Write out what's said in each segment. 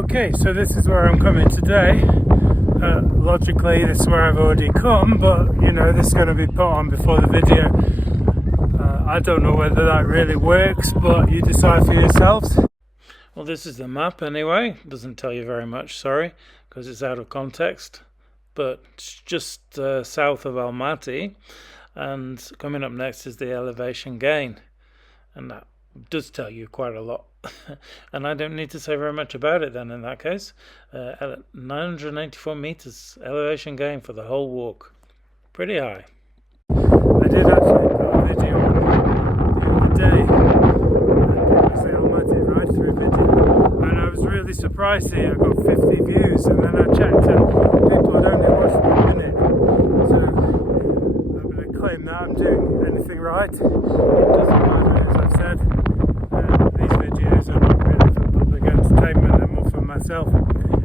Okay, so this is where I'm coming today. Logically, this is where I've already come, but you know, this is going to be put on before the video. I don't know whether that really works, but you decide for yourselves. Well, this is the map anyway. Doesn't tell you very much, sorry, because it's out of context. But it's just south of Almaty, and coming up next is the elevation gain, and that does tell you quite a lot. And I don't need to say very much about it then in that case. 984 meters elevation gain for the whole walk. Pretty high. I did actually put a video on the other day. It was the Almaty ride-through video, and I was really surprised to see I got 50 views, and then I checked and people had only watched 1 minute. So I'm going to claim that I'm doing anything right. It doesn't matter, as I've said. These videos are not really for public entertainment, they're more for myself.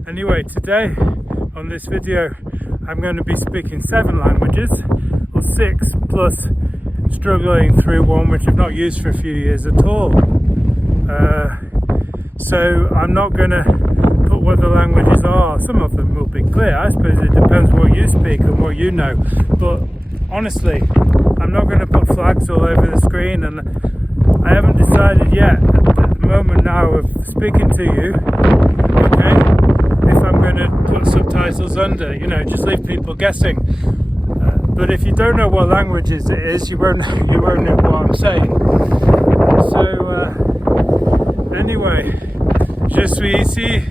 Anyway, today on this video I'm going to be speaking 7 languages, or 6 plus struggling through one which I've not used for a few years at all. So I'm not going to put what the languages are. Some of them will be clear. I suppose it depends what you speak and what you know, but honestly I'm not going to put flags all over the screen, and I haven't decided yet at the moment now of speaking to you, okay, if I'm going to put subtitles under, you know, just leave people guessing. But if you don't know what languages it is, you won't know what I'm saying. So anyway, je suis ici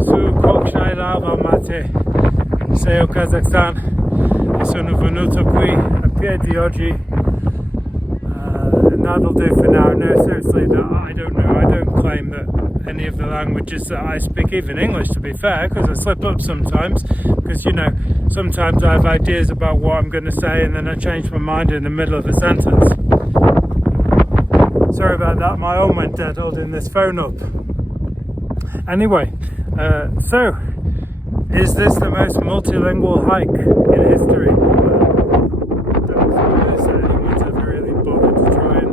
su Kok Zhailau Almaty, c'est au Kazakhstan, e sono venuto qui a piedi oggi. And that'll do for now. No, seriously, I don't know. I don't claim that any of the languages that I speak, even English to be fair, because I slip up sometimes, because you know, sometimes I have ideas about what I'm going to say and then I change my mind in the middle of a sentence. Sorry about that, my arm went dead holding this phone up. Anyway, so is this the most multilingual hike in history? I don't suppose that anyone's ever really bothered to try and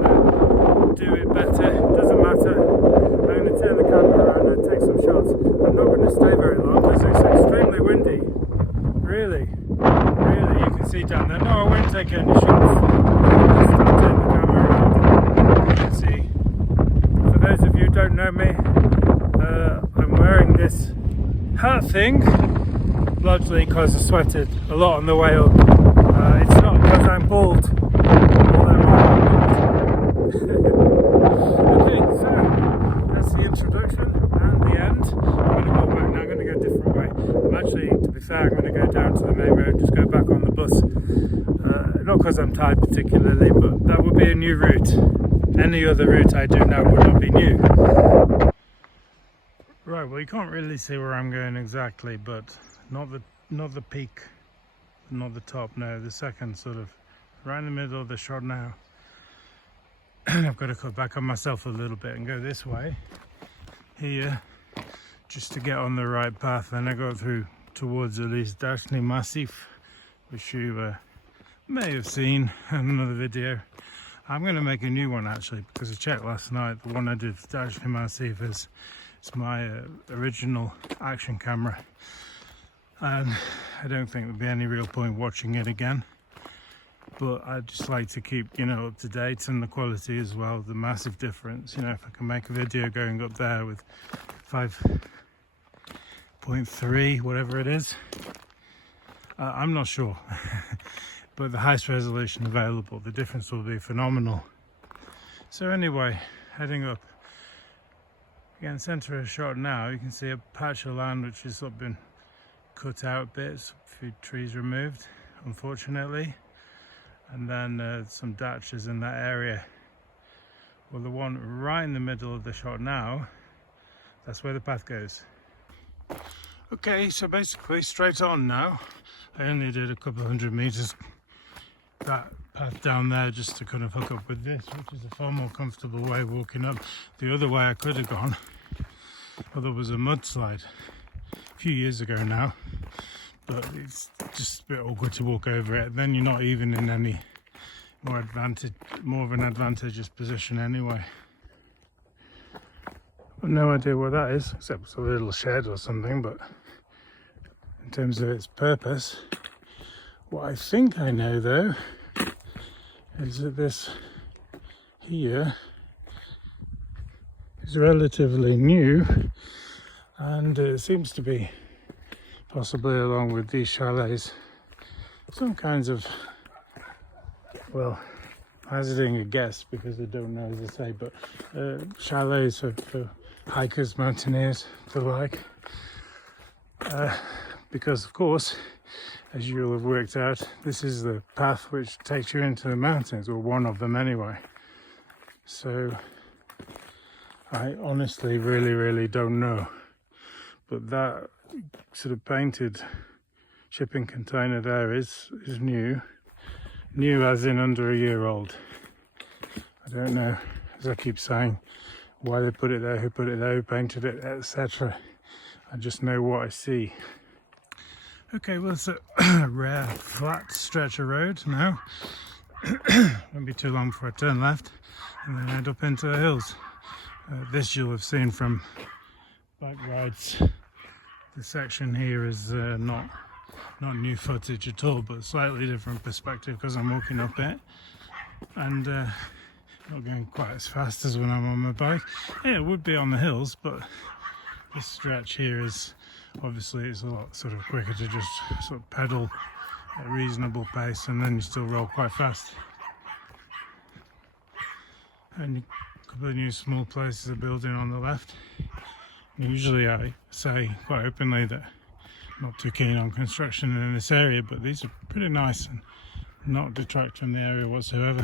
do it better. Doesn't matter. I'm going to turn the camera around and take some shots. I'm not going to stay very long because it's extremely windy. Really, you can see down there. No, I won't take any shots. Just turn the camera around. You can see. For those of you who don't know me, I'm wearing this hat thing, largely because I sweated a lot on the way up. It's not because I'm bald, although I am bald. Okay, so that's the introduction and the end. I'm going to walk back now. I'm going to go a different way. I'm actually, to be fair, I'm going to go down to the main road, just go back on the bus. Not because I'm tired particularly, but that would be a new route. Any other route I do now would not be new. Right, well, you can't really see where I'm going exactly, but not the peak, not the top, no, the second sort of right in the middle of the shot now. I've got to cut back on myself a little bit and go this way here just to get on the right path. Then I go through towards the Dashni Massif, which you may have seen in another video. I'm going to make a new one actually, because I checked last night. The one I did for Dashni Massif is my original action camera, and I don't think there'd be any real point watching it again, but I just like to keep, you know, up to date, and the quality as well, the massive difference. You know, if I can make a video going up there with 5.3 whatever it is, I'm not sure. But the highest resolution available, the difference will be phenomenal. So anyway, heading up. Again, centre of shot now, you can see a patch of land which has sort of been cut out bits, a few trees removed, unfortunately, and then some datches in that area. Well, the one right in the middle of the shot now, that's where the path goes. Okay, so basically straight on now. I only did a couple of 100 meters that path down there just to kind of hook up with this, which is a far more comfortable way of walking up. The other way I could have gone, well, there was a mudslide a few years ago now, but it's just a bit awkward to walk over it. Then you're not even in any more of an advantageous position anyway. I've no idea what that is, except it's a little shed or something, but in terms of its purpose, what I think I know though is that this here is relatively new, and it seems to be, possibly along with these chalets, some kinds of, well, hazarding a guess because I don't know, as I say, but chalets for hikers, mountaineers, the like. Because of course, as you'll have worked out, this is the path which takes you into the mountains, or one of them anyway. So I honestly really don't know, but that sort of painted shipping container there is new as in under a year old. I don't know, as I keep saying, why they put it there, who put it there, who painted it, etc. I just know what I see. Okay, well, it's a rare flat stretch of road now. Won't be too long before I turn left and then head up into the hills. This you'll have seen from bike rides. The section here is not new footage at all, but slightly different perspective because I'm walking up it and not going quite as fast as when I'm on my bike. Yeah, it would be on the hills, but this stretch here is obviously it's a lot sort of quicker to just sort of pedal at a reasonable pace, and then you still roll quite fast. And a couple of new small places are building on the left. Usually I say quite openly that I'm not too keen on construction in this area, but these are pretty nice and not detract from the area whatsoever.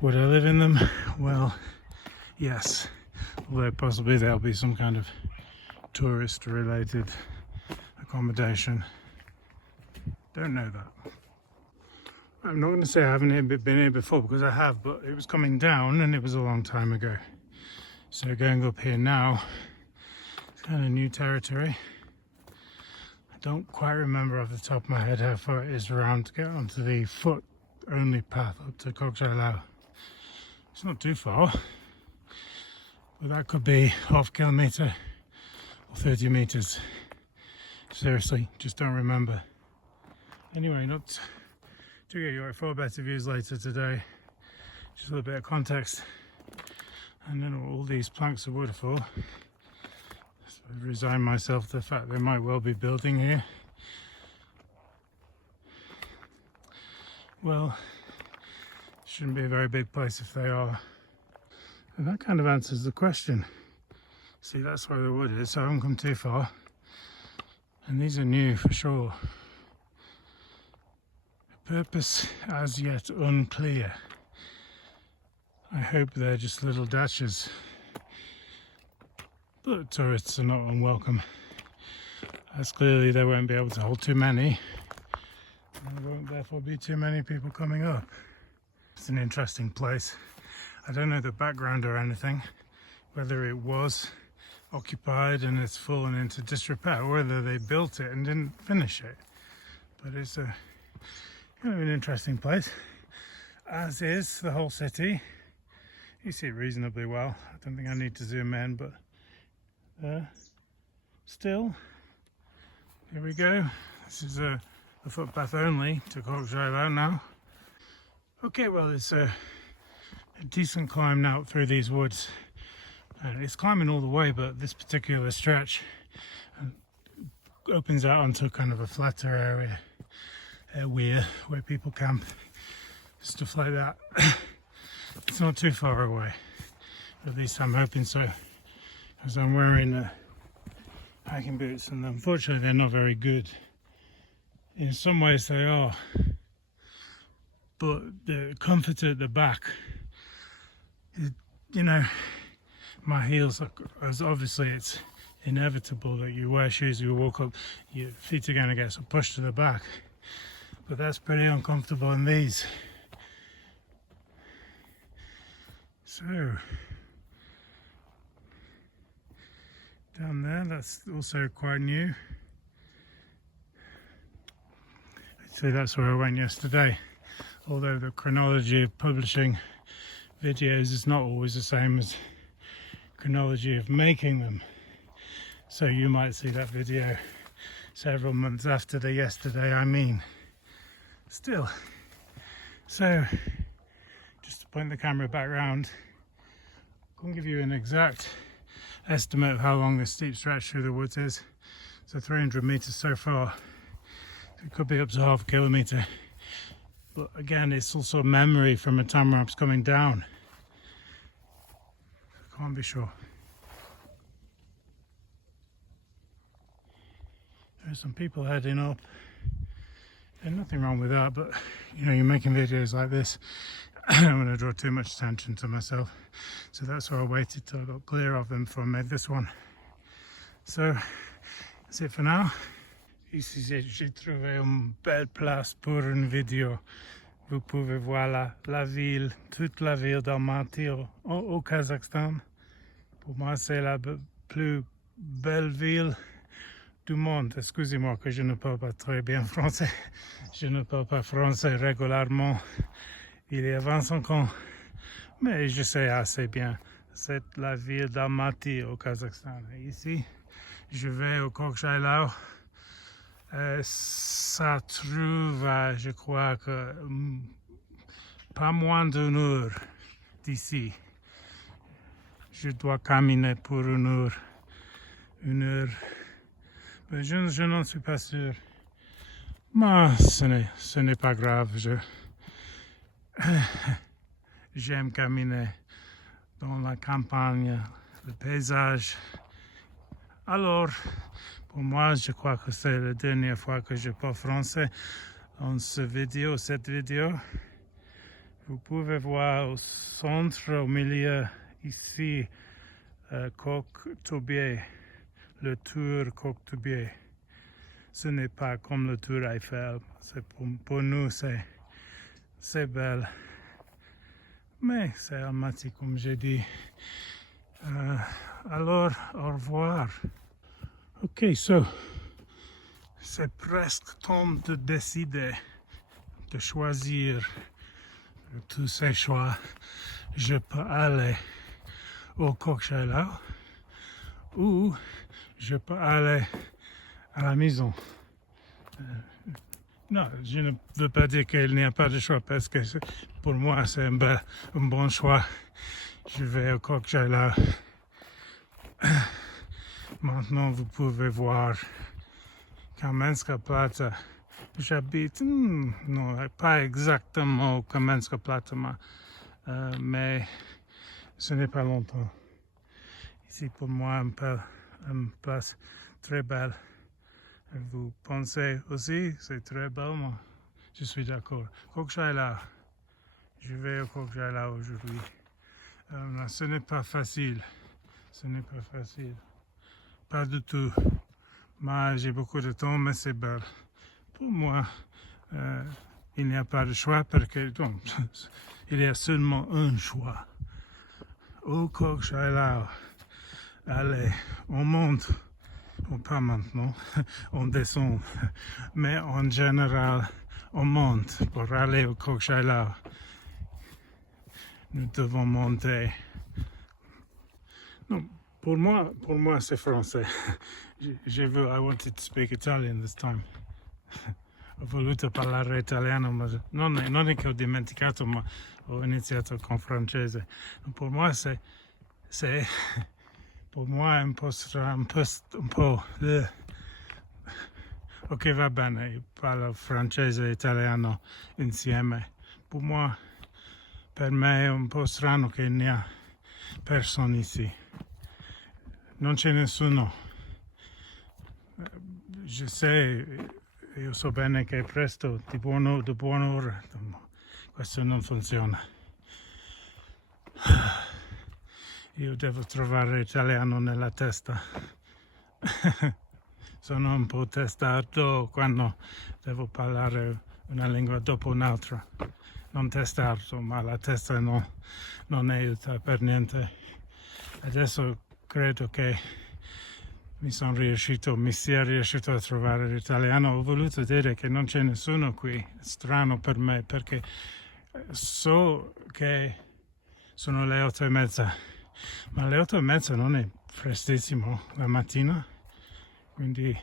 Would I live in them? Well, yes, although possibly there'll be some kind of tourist related accommodation. Don't know that. I'm not going to say I haven't been here before, because I have, but it was coming down and it was a long time ago. So going up here now, it's kind of new territory. I don't quite remember off the top of my head how far it is around to get onto the foot only path up to Kok Zhailau. It's not too far, but that could be half kilometre or 30 metres. Seriously, just don't remember. Anyway, not to get your far better views later today. Just a little bit of context. And then all these planks of wood are for. So I resign myself to the fact they might well be building here. Well, shouldn't be a very big place if they are. And that kind of answers the question. See, that's where the wood is, so I haven't come too far. And these are new for sure. The purpose as yet unclear. I hope they're just little dashes. But tourists are not unwelcome, as clearly they won't be able to hold too many. And there won't therefore be too many people coming up. It's an interesting place. I don't know the background or anything, whether it was occupied and it's fallen into disrepair, or whether they built it and didn't finish it. But it's a kind of an interesting place, as is the whole city. You see it reasonably well. I don't think I need to zoom in, but still, here we go. This is a footpath only to Kok Zhailau now. Okay, well, it's a decent climb now through these woods. It's climbing all the way, but this particular stretch opens out onto kind of a flatter area, where people camp, stuff like that. It's not too far away, at least I'm hoping so, because I'm wearing hiking boots, and unfortunately they're not very good. In some ways they are, but the comfort at the back, you know, my heels are, as obviously it's inevitable that you wear shoes, you walk up, your feet are going to get some push to the back, but that's pretty uncomfortable in these. So down there, that's also quite new. Actually, that's where I went yesterday, although the chronology of publishing videos is not always the same as chronology of making them. So you might see that video several months after the yesterday, I mean. Still. So, just to point the camera back round, I can give you an exact estimate of how long this steep stretch through the woods is. So 300 meters so far. It could be up to half a kilometer. But again, it's also a memory from a time where I was coming down. I can't be sure. There's some people heading up. There's nothing wrong with that, but you know, you're making videos like this. I don't want to draw too much attention to myself. So that's why I waited till I got clear of them before I made this one. So that's it for now. Ici, j'ai trouvé une belle place pour une vidéo. Vous pouvez voir la ville, toute la ville d'Almaty au Kazakhstan. Pour moi, c'est la plus belle ville du monde. Excusez-moi que je ne parle pas très bien français. Je ne parle pas français régulièrement. Il y a 25 ans. Mais je sais assez bien. C'est la ville d'Almaty au Kazakhstan. Ici, je vais au Kok Zhailau. Ça trouve, je crois que pas moins d'une heure d'ici. Je dois caminer pour une heure. Mais je n'en suis pas sûr. Mais ce n'est pas grave. J'aime caminer dans la campagne, le paysage. Alors, pour moi, je crois que c'est la dernière fois que je parle français dans cette vidéo. Vous pouvez voir au centre, au milieu, ici, Kok Zhailau, le tour Kok Zhailau. Ce n'est pas comme le tour Eiffel. Pour nous, c'est belle. Mais c'est Almaty, comme j'ai dit. Alors, au revoir. Ok, so, c'est presque temps de décider, de choisir tous ces choix. Je peux aller au Kok Zhailau ou je peux aller à la maison. Non, je ne veux pas dire qu'il n'y a pas de choix parce que pour moi c'est un bon choix. Je vais au Kok Zhailau. Maintenant, vous pouvez voir Kamenska Plata. J'habite, non, pas exactement au Kamenska Plata, mais ce n'est pas longtemps. Ici, pour moi, une place très belle. Vous pensez aussi, c'est très belle, moi. Je suis d'accord. Kok Zhailau. Je vais au Kok Zhailau aujourd'hui. Ce n'est pas facile. Ce n'est pas facile. Pas du tout. Moi, j'ai beaucoup de temps, mais c'est belle. Pour moi, il n'y a pas de choix parce que donc, il y a seulement un choix. Au Kok Zhailau. Allez, on monte. Pas maintenant, on descend. Mais en général, on monte pour aller au Kok Zhailau. Nous devons monter. Non. Pour moi, c'est français. I wanted to speak Italian this time. Ho voluto parlare italiano, ma non è che ho dimenticato, ma ho iniziato con francese. Pour moi, pour moi, un po'. Ok, va bene, io parlo francese e italiano insieme. Per me è un po' strano che non sia persone ici. Non c'è nessuno. Io so bene che è presto, di buon'ora. Questo non funziona. Io devo trovare italiano nella testa. Sono un po' testardo quando devo parlare una lingua dopo un'altra. Non testardo, ma la testa non aiuta per niente. Adesso credo che mi sia riuscito a trovare l'italiano. Ho voluto dire che non c'è nessuno qui. È strano per me perché so che sono le 8:30 ma alle 8:30 non è prestissimo la mattina, quindi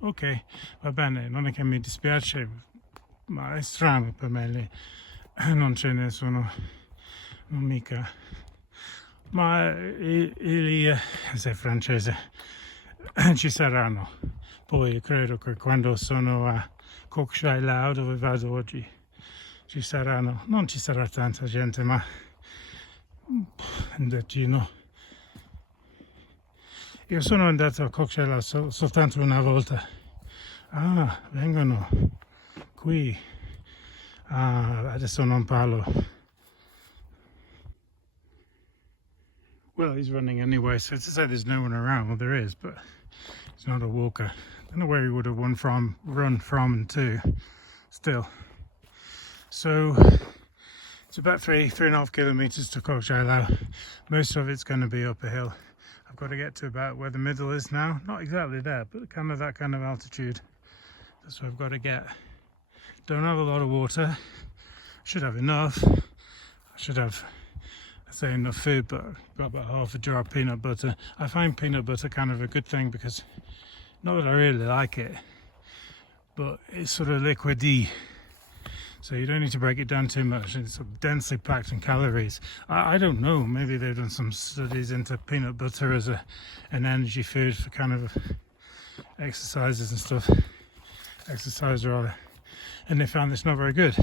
ok, va bene, non è che mi dispiace, ma è strano per me lì, non c'è nessuno, non mica, ma sei francese, ci saranno. Poi credo che quando sono a Kok Zhailau, dove vado oggi, ci saranno, non ci sarà tanta gente, ma un decino. Io sono andato a Kok Zhailau soltanto una volta. Ah, vengono qui. Ah, adesso non parlo. Well, he's running anyway, so to say there's no one around, well there is, but he's not a walker. I don't know where he would have run from and to, still. So it's about 3.5 kilometers to Kok Zhailau. Most of it's going to be up a hill. I've got to get to about where the middle is now. Not exactly there, but kind of that kind of altitude. That's where I've got to get. Don't have a lot of water. Should have enough. I should have, I say, enough food, but I've got about half a jar of peanut butter. I find peanut butter kind of a good thing because, not that I really like it, but it's sort of liquidy. So you don't need to break it down too much. It's densely packed in calories. I don't know. Maybe they've done some studies into peanut butter as an energy food for kind of exercises and stuff. Exercise rather. And they found it's not very good.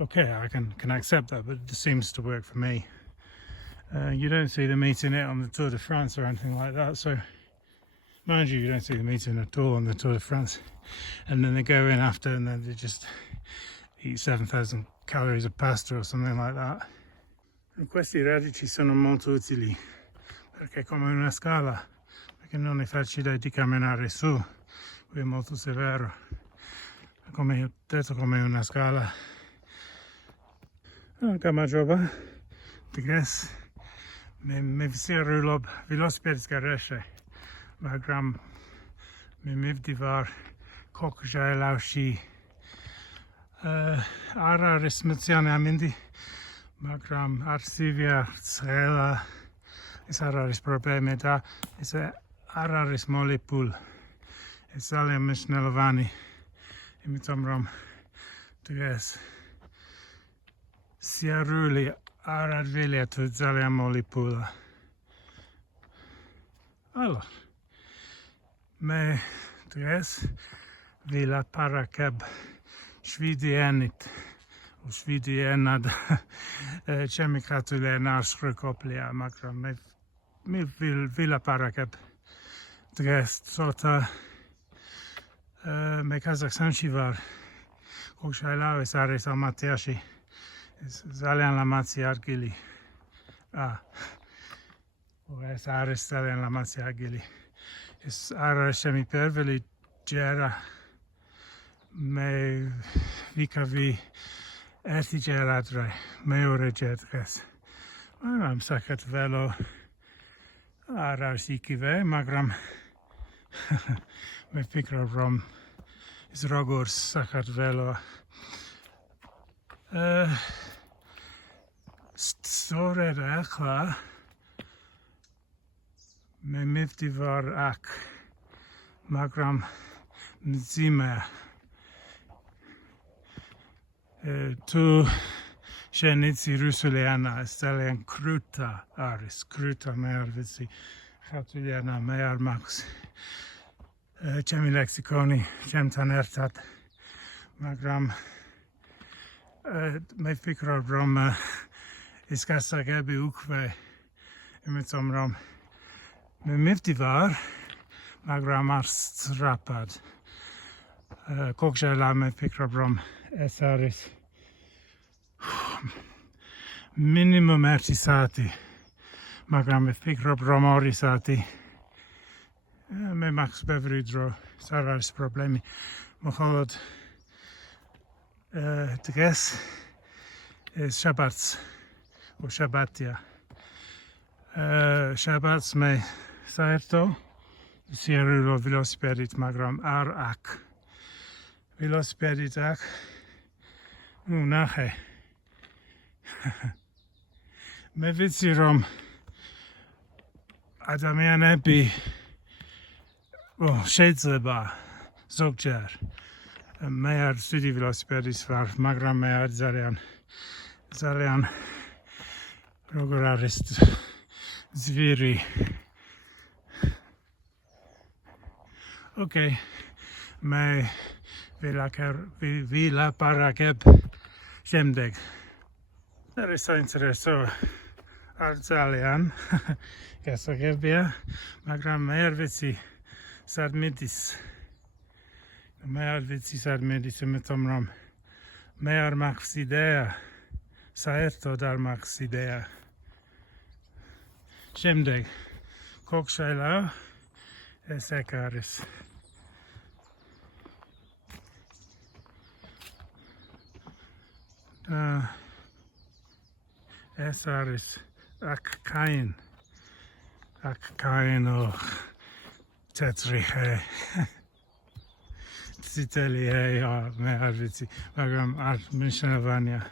Okay, I can accept that, but it seems to work for me. You don't see them eating it on the Tour de France or anything like that. So, mind you don't see them eating at all on the Tour de France. And then they go in after and then they just eat 7,000 calories of pasta or something like that. E questi radici sono molto utili perché è come una scala, perché non è facile di camminare su, qui è molto severo, come ho detto, come una scala. Kamajoba, Tigres, me visi rulob, velosipedska reše, magram me mivdivar Kok Zhailau shi. Araris Mutliane amindi, magram arsivia Zhela, is araris probleme da, is araris molipul, is alia mishnelovani, imitomrom, tuges, siaruli aradvilia tu zalia molipula. Alors, me tuges, vila parakeb, Švidienit, u Švidienad, čemikatule narskrykoplia makram, me vila parakeb, drest sota, me Kazakhstan shivar, Kok Zhailau is aris Almaty, is zalian Almaty argili, es aris zalian Almaty argili, is aris shemi perveli gera, me vikavi ertigeradre, me oregetres. Magram sakat velo ararsikive, magram me fikravrom is rogors sakat velo. Store rekla me miftivar ak, magram mzime. Tu šenici rusuliana stelian kruta aris, kruta mear vitsi, chatuliana mear max, čemi lexikoni, čem tanertat, magram, me fikro brom, iskasa gebi ukve, imitom rom, me miftivar, magram ars rapad, Kok Zhailau me fikro brom, esaris minimum ertisati, magram me fikro bromorisati, me max bevridro, sararis problemi, mocholod tges is Shabbats, o Shabbatia. Shabbats me saerto, sierulo velosipedit magram ak. Velosipedit ak, nache. Мы вечером Adamianepi Shadzeba Zogjar Mayor City Velocipedis var Magram Mayor Zarian Rogorarist Zviri. Okay, my Villa Parakeb Shemdeg. There is so Arzalian Kasagebia Magram Mayor Vitsi Sadmidis Mayor Vitsi Sadmidis Metomram Mayor Maxidea Saeto Dar Maxidea Shemdeg Kok Zhailau Esekaris Esaris Ak kain o Tetrihe Zitelie o Meharvici Magram Art Mishnavania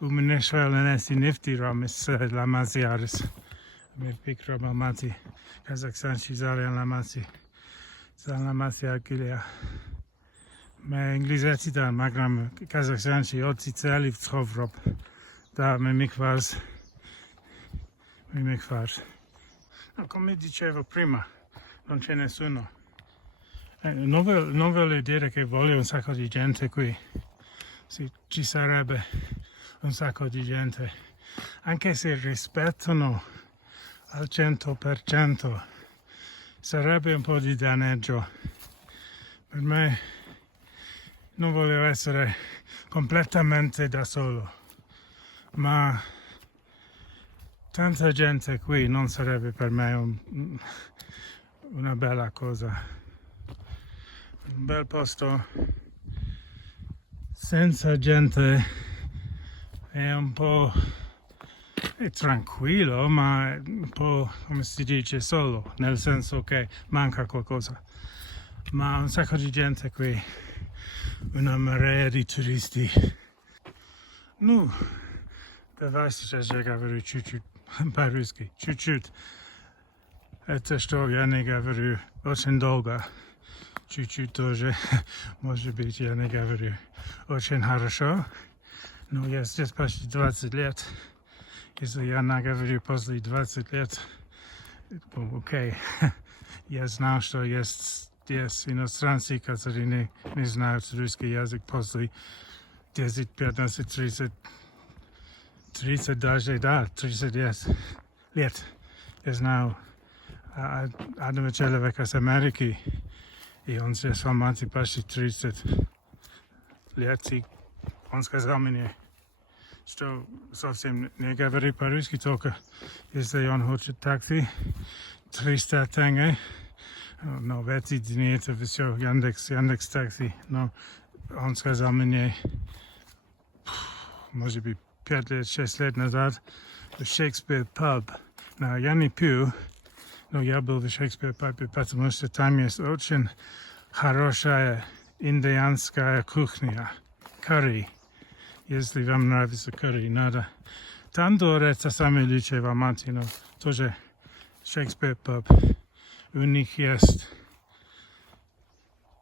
Umineshvel Nesi Nifty Ramis Lamaziaris Mirpik Almaty Kazakhstan Shizalian Almaty Almaty Agilia Me Englizeti dan Magram Kazakhstan Shi Otziteli w Tchovrop Da me mikvars No, come dicevo prima, non c'è nessuno. Non voglio dire che voglio un sacco di gente qui. Sì, ci sarebbe un sacco di gente. Anche se rispettano al 100%, sarebbe un po' di danneggio. Per me non voglio essere completamente da solo. Ma tanta gente qui non sarebbe per me una bella cosa. Un bel posto senza gente è un po' è tranquillo, ma è un po', come si dice, solo, nel senso che manca qualcosa. Ma un sacco di gente qui, una marea di turisti. Ну, давай сейчас я говорю чуть-чуть по-русски, чуть-чуть. Это что я не говорю очень долго. Чуть-чуть тоже, может быть, я не говорю очень хорошо. Но я здесь почти 20 лет. Если я наговорю после 20 лет, окей. Я знал, что есть иностранцы, которые не знают русский язык после 10, 15, 30 даже, да, 30 лет. Я знал одного человека с Америки, и он здесь в Almaty почти 30 лет, и он сказал мне, что совсем не говорит по-русски, только если он хочет такси, 300 тенге, но в эти дни это все Яндекс такси, но он сказал мне, может быть, 5 лет, 6 лет назад в Шекспир паб. Но я не пью, но я был в Шекспир пабе, потому что там есть очень хорошая индианская кухня. Curry. Если вам нравится curry, надо. Тандор это самый лучший в Almaty, но тоже Шекспир паб. У них есть.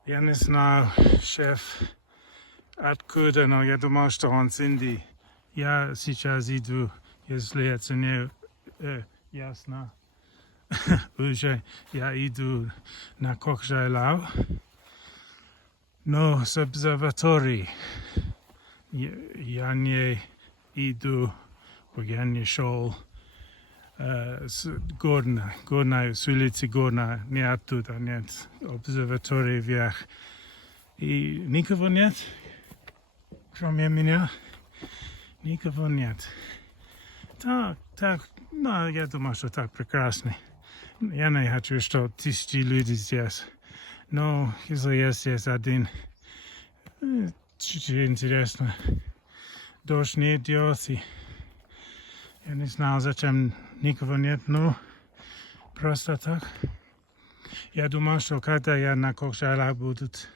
Я не знаю, шеф, откуда, но я думал, что он с Индии. Я сейчас иду, если это не ясно, уже я иду на Kok Zhailau, но с обсерватории я не иду, я не шел с горной, с улицы горной, не оттуда, нет, обсерватории вверх. И никого нет, кроме меня. Никого нет. Так, ну, я думаю, что так прекрасно. Я не хочу, что тысячи людей здесь. Но если есть здесь один, чуть-чуть интересно. Дождь не идет, и я не знал, зачем никого нет, но просто так. Я думал, что когда я на Kok Zhailau будет,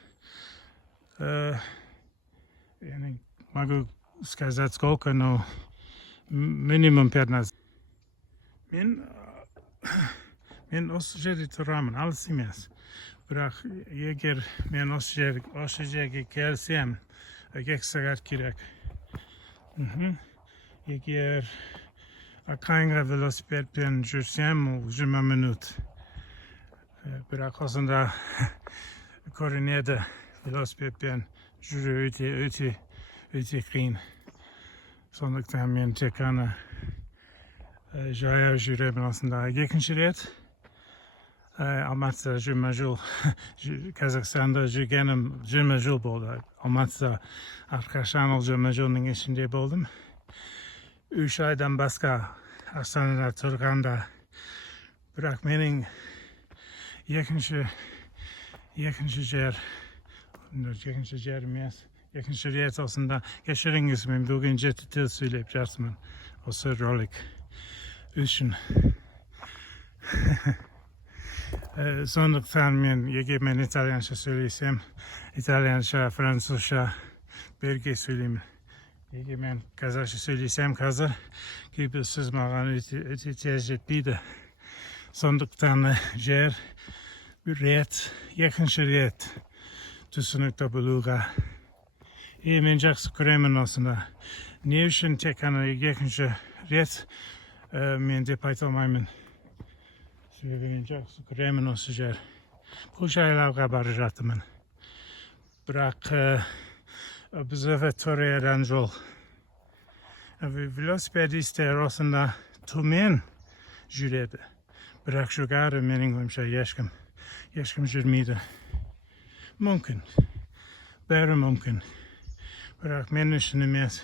я не могу сказать сколько, но minimum 15. Men osjećaj to ramen, ali simes. Bırak yeger men osjećaj kelsem. Gek sagat kirek. Yeger akanga velosiped pen jursem o 20 minut. Bırak aslında koordinede velosiped pen jürü öte krin. Sonduktan men tekana Jaya jüre ben aslında gekinşiret. Almaty 20 jul Kazakistan'da jürgenim 20 jul oldu. Almaty'da arkadaşlarım 20 julun içinde oldum. 3 aydan başka hastanede Turkan'da bırak benim yekinci yer aslında geçiriniz mi bugün ciddi söyleyip jasmin o rolik üçün. Sonduktan ben İtalyanca söylesem, İtalyanca, Fransızca, Belge söyleyeyim. Ben Kazakça söylesem Kazak gibi siz bana tercih etmeydi. Sonduktan yer bir riyet, yakınşı riyet. Tüsünükte buluğa. Ben jaksı kuremin aslında. Ne için tekana yakınşı riyet men depaytolmaymen. Sebebinin jaksı kuremin osjeğer. Kok Zhailau'ga barıjatımın. Bırak observatorya ranjol. Velosipediste aslında tumen jüredi. Bırak jugarı menin gümşe yaşkım jürmiydi. Mümkün. Beri mümkün. Bırak men işini mes.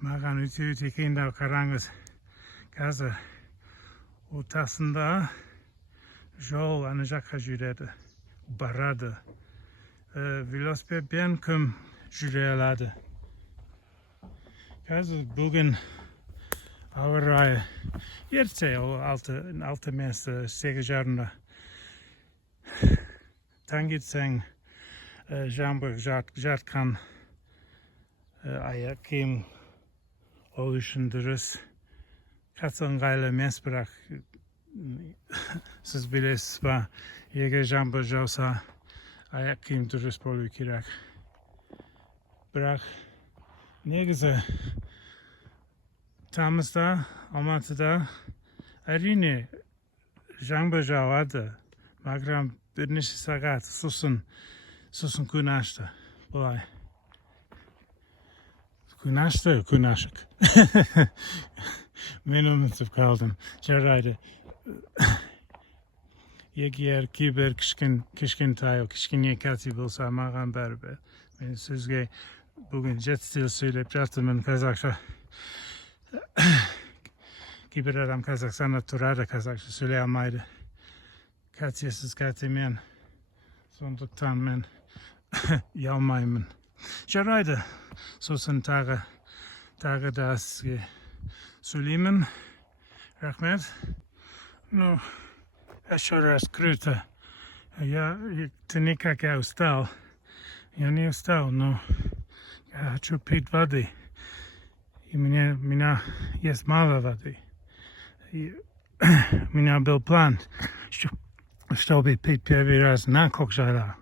Mağan ütü kindal karangız. Kazı. Ortasında yol anacak jüredi. Baradı. Velosiped ben küm jüreladı. Kazı bugün avrayı yerse o altı mes 8 jarında. Tangitsen Jamburg Jartkan ayakim oluşunduruz. Katsangayla mes bırak siz bilesiniz var. Yeger Jamburg olsa ayakim duruz bolu kirak. Bırak ne güzel. Tamızda, Almaty'da arine Jamburg vardı. Magram bir neşe saat susun kunaştı. Bolay. Kunaşık. Ben unutup kaldım. Cerraydı. Yegiyer kiber kişkin tayo, kişkin yekati bulsa mağan berber. Ben sizge bugün jet stil söyleyip jartımın Kazakça. Kiber adam Kazakstan'da turada Kazakça söyleyemaydı. Katsiyesiz katimen. Sonduktan men yalmayımın. Cerraydı. Sosun tağı da söyleyeyim. Rahmet. No, eşoras krüte. Ja tenika ka ustal. Ja nie ustal, no. Ja хочу пить воды. И меня есть мало воды. И у меня был план, чтобы пить первый раз на Kok Zhailau.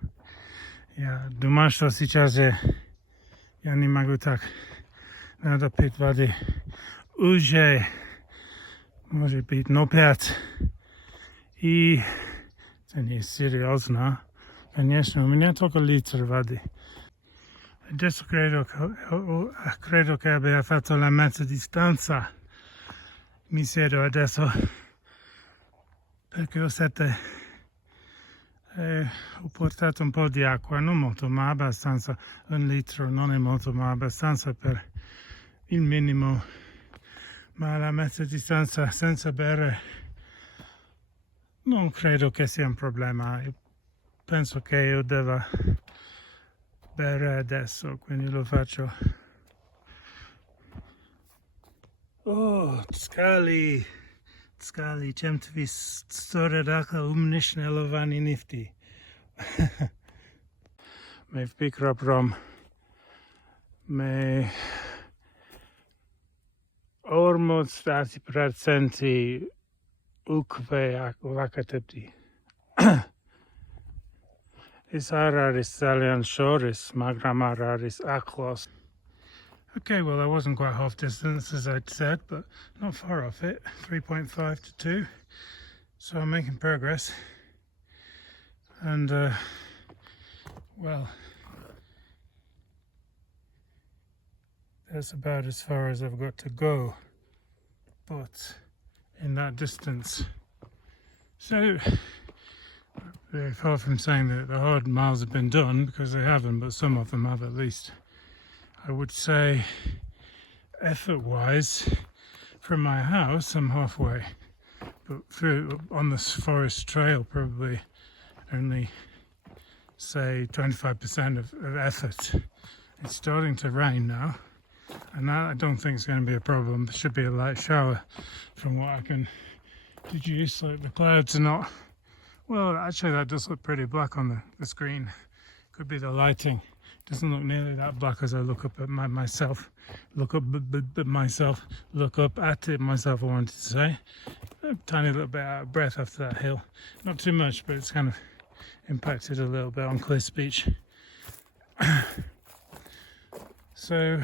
Я думаю, что сейчас я не могу так. Надо пить воды. Уже, может быть, 5. И это не серьезно. Конечно, у меня только литр воды. Adesso credo che abbia fatto la mezza distanza. Mi siedo adesso perché ho portato un po' di acqua, non molto, ma abbastanza. 1 litro non è molto, ma abbastanza per il minimo. Ma la mezza distanza senza bere non credo che sia un problema. Io penso che io debba bere adesso, quindi lo faccio. Oh, Tkali, čem tvi store dakle umnišne lovani nifti. Me vpikroprom me ormod stati procenti ukve vakatepti. Isararis salian shoris magramararis aklos. Okay, well, I wasn't quite half distance as I'd said, but not far off it. 3.5 to 2. So I'm making progress. And, well, that's about as far as I've got to go. But in that distance. So, very far from saying that the hard miles have been done, because they haven't, but some of them have at least. I would say, effort-wise, from my house, I'm halfway. But through on this forest trail, probably only, say, 25% of effort. It's starting to rain now, and that I don't think is going to be a problem. There should be a light shower from what I can deduce. Like the clouds are not... Well, actually, that does look pretty black on the screen. Could be the lighting. Doesn't look nearly that black as I look up at myself. Look up at myself. Look up at it myself, I wanted to say. A tiny little bit out of breath after that hill. Not too much, but it's kind of impacted a little bit on clear speech. So,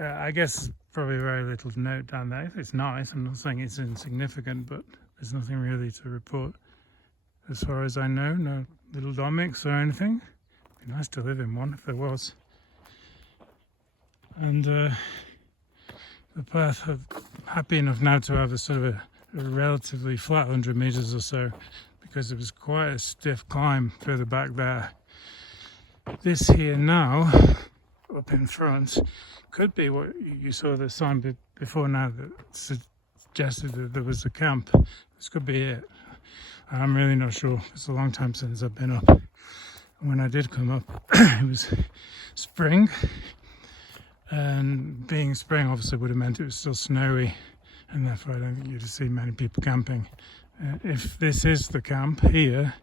I guess probably very little to note down there. It's nice. I'm not saying it's insignificant, but there's nothing really to report. As far as I know, no little domics or anything. It'd be nice to live in one if there was. And the path, I'm happy enough now to have a sort of a relatively flat 100 meters or so, because it was quite a stiff climb further back there. This here now, up in front, could be what you saw the sign before now that suggested that there was a camp. This could be it. I'm really not sure. It's a long time since I've been up. When I did come up, it was spring. And being spring obviously would have meant it was still snowy, and therefore I don't think you'd see many people camping. If this is the camp here,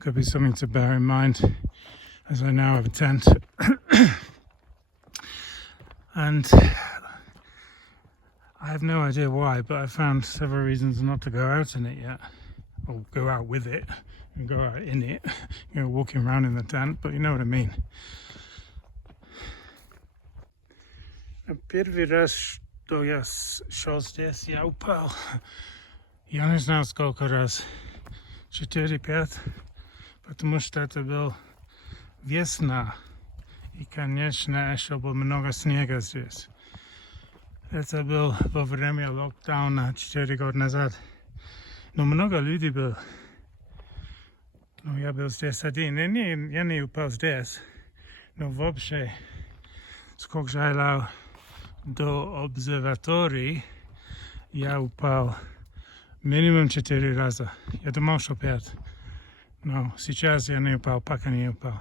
could be something to bear in mind, as I now have a tent. And I have no idea why, but I found several reasons not to go out in it yet, or go out with it, and go out in it, walking around in the tent, but you know what I mean. Первый раз, что я шел здесь, я упал. Я не знал, сколько раз. 4-5, потому что это был весна. И, конечно, еще было много снега здесь. Это было во время локдауна 4 года назад. Но много людей было. Но я был здесь один. Я не упал здесь. Но вообще, с Kok Zhailau до обсерватории я упал минимум 4 раза. Я думал, что 5. Но сейчас я не упал, пока не упал.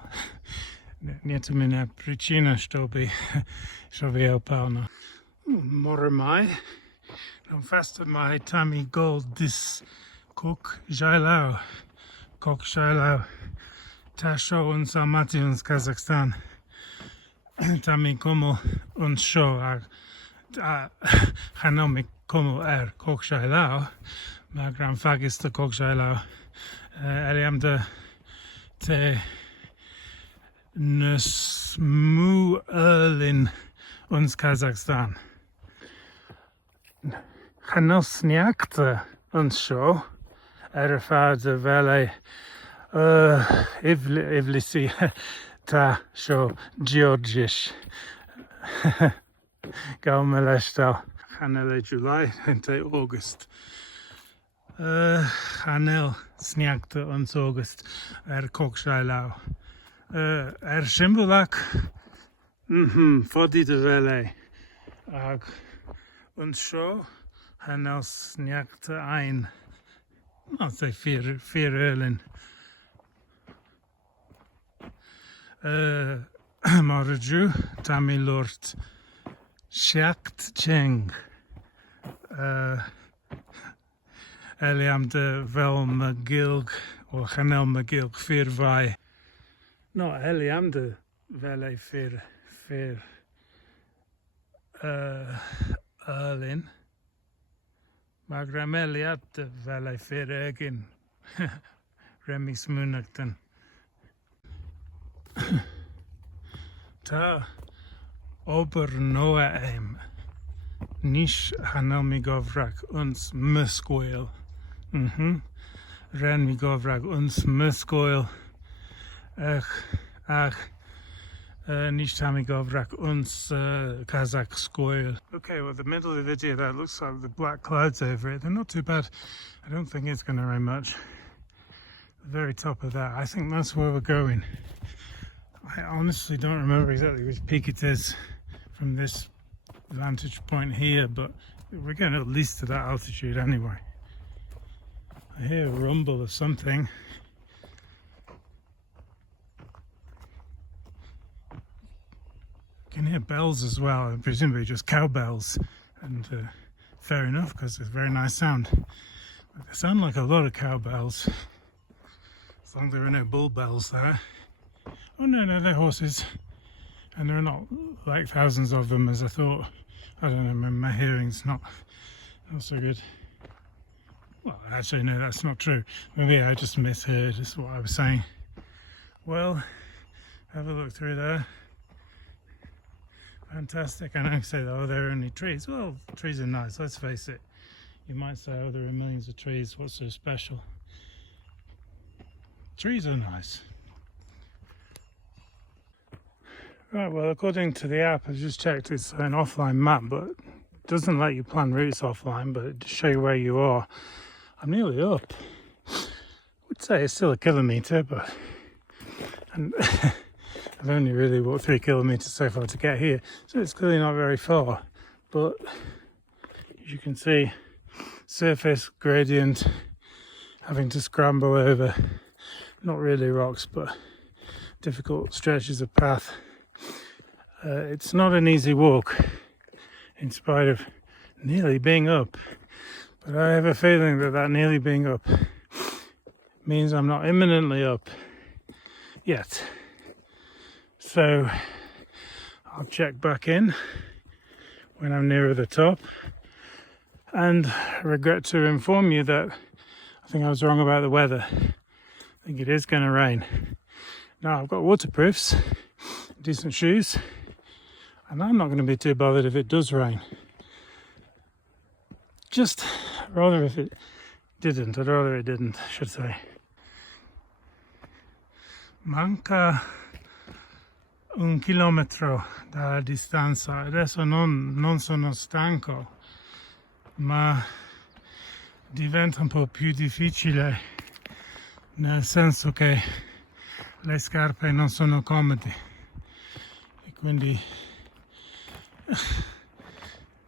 Нет у меня причины, чтобы я упал. Но more am I. No faster my tummy gold this Kok Zhailau. Kok Zhailau. Tasho uns Almaty uns Kazakhstan. Tummy como un show. Hanome como Kok Zhailau. Ma gran fagis de Kok Zhailau. Eliam de te Nusmu Erlin uns Kazakhstan. Hanosniakte uns show. Ervaarde vele Ivlisi ta show Georgish. Gaumelestal. Hanele July into August. Hanel sniakte ons August. Kok Zhailau. Shimbulak. Fodi de vele. Ons show. Hanel sniakte ein. I'll say 4 ölen. Marju, Tamilort, Shakt Cheng. Eliam de Vel Magilg, or Chanel Magilg 4 vai. No, Eliam de Vele 4. Erlin. Magrameliat vele feregen. Remis munakten. Ta obernoaim. Nish hanelmigovrak uns muscoil. Renmigovrak uns muscoil. Nish hamigovrak uns Kazakh skoil. Okay, well, the middle of the video there looks like the black clouds over it. They're not too bad. I don't think it's going to rain much. The very top of that, I think that's where we're going. I honestly don't remember exactly which peak it is from this vantage point here, but we're getting at least to that altitude anyway. I hear a rumble of something. You can hear bells as well, presumably just cowbells, and fair enough, because it's a very nice sound. But they sound like a lot of cowbells, as long as there are no bull bells there. Oh no, they're horses, and there are not like thousands of them as I thought. I don't know, my hearing's not so good. Well, actually no, that's not true. Maybe I just misheard, is what I was saying. Well, have a look through there. Fantastic. I know you say, oh, there are only trees. Well, trees are nice, let's face it. You might say, oh, there are millions of trees, what's so special? Trees are nice. Right, well, according to the app, I've just checked, it's an offline map, but it doesn't let you plan routes offline, but to show you where you are. I'm nearly up. I would say it's still a kilometre, but and I've only really walked 3 kilometres so far to get here, so it's clearly not very far. But as you can see, surface gradient, having to scramble over, not really rocks, but difficult stretches of path. It's not an easy walk, in spite of nearly being up. But I have a feeling that nearly being up means I'm not imminently up yet. So I'll check back in when I'm nearer the top, and I regret to inform you that I think I was wrong about the weather. I think it is going to rain. Now I've got waterproofs, decent shoes, and I'm not going to be too bothered if it does rain. Just rather if it didn't, I'd rather it didn't, I should say. Manca 1 chilometro dalla distanza. Adesso non sono stanco, ma diventa un po' più difficile, nel senso che le scarpe non sono comode e quindi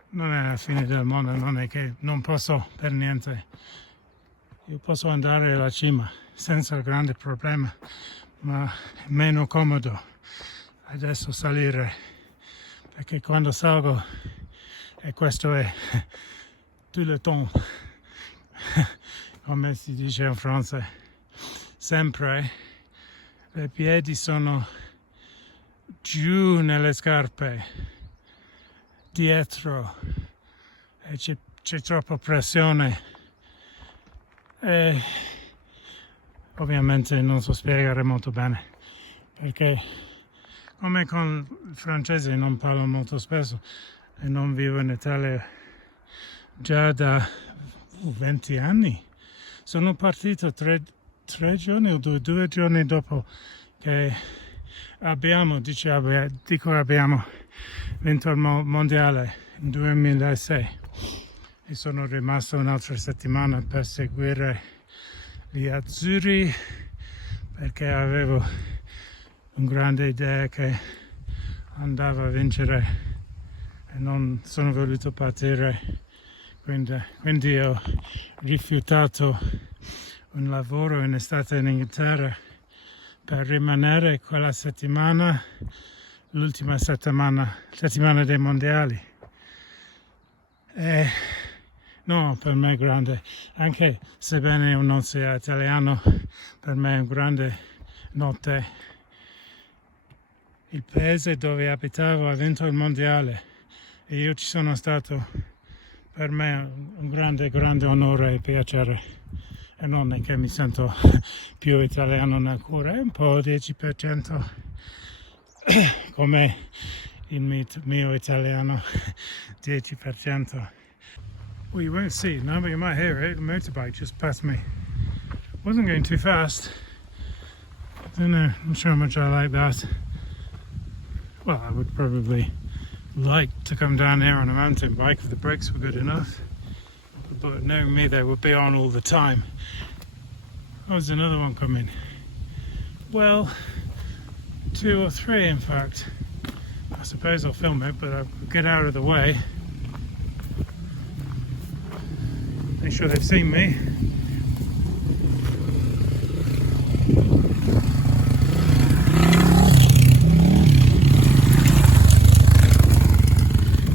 non è la fine del mondo, non è che non posso per niente. Io posso andare alla cima senza grande problema, ma è meno comodo adesso salire, perché quando salgo, e questo è tout le temps, come si dice in Francia, sempre i piedi sono giù nelle scarpe, dietro, e c'è troppa pressione e ovviamente non so spiegare molto bene, perché come con il francese non parlo molto spesso e non vivo in Italia già da 20 anni. Sono partito tre giorni o due giorni dopo che abbiamo vinto il mondiale in 2006 e sono rimasto un'altra settimana per seguire gli azzurri, perché avevo una grande idea che andava a vincere e non sono voluto partire, quindi ho rifiutato un lavoro in estate in Inghilterra per rimanere quella settimana, l'ultima settimana dei mondiali. No, per me è grande, anche sebbene io non sia italiano, per me è un grande notte. Il paese dove abitavo ha vinto il mondiale e io ci sono stato. Per me è un grande onore e piacere, e non è che mi sento più italiano nel cuore, un po' 10% come il mio italiano 10%. Well, you won't see it now, but you might hear it. A motorbike just passed me. Wasn't going too fast. I don't know, I'm sure how much I like that. Well, I would probably like to come down here on a mountain bike if the brakes were good enough. But knowing me, they would be on all the time. Oh, there's another one coming. Well, 2 or 3 in fact. I suppose I'll film it, but I'll get out of the way. Make sure they've seen me.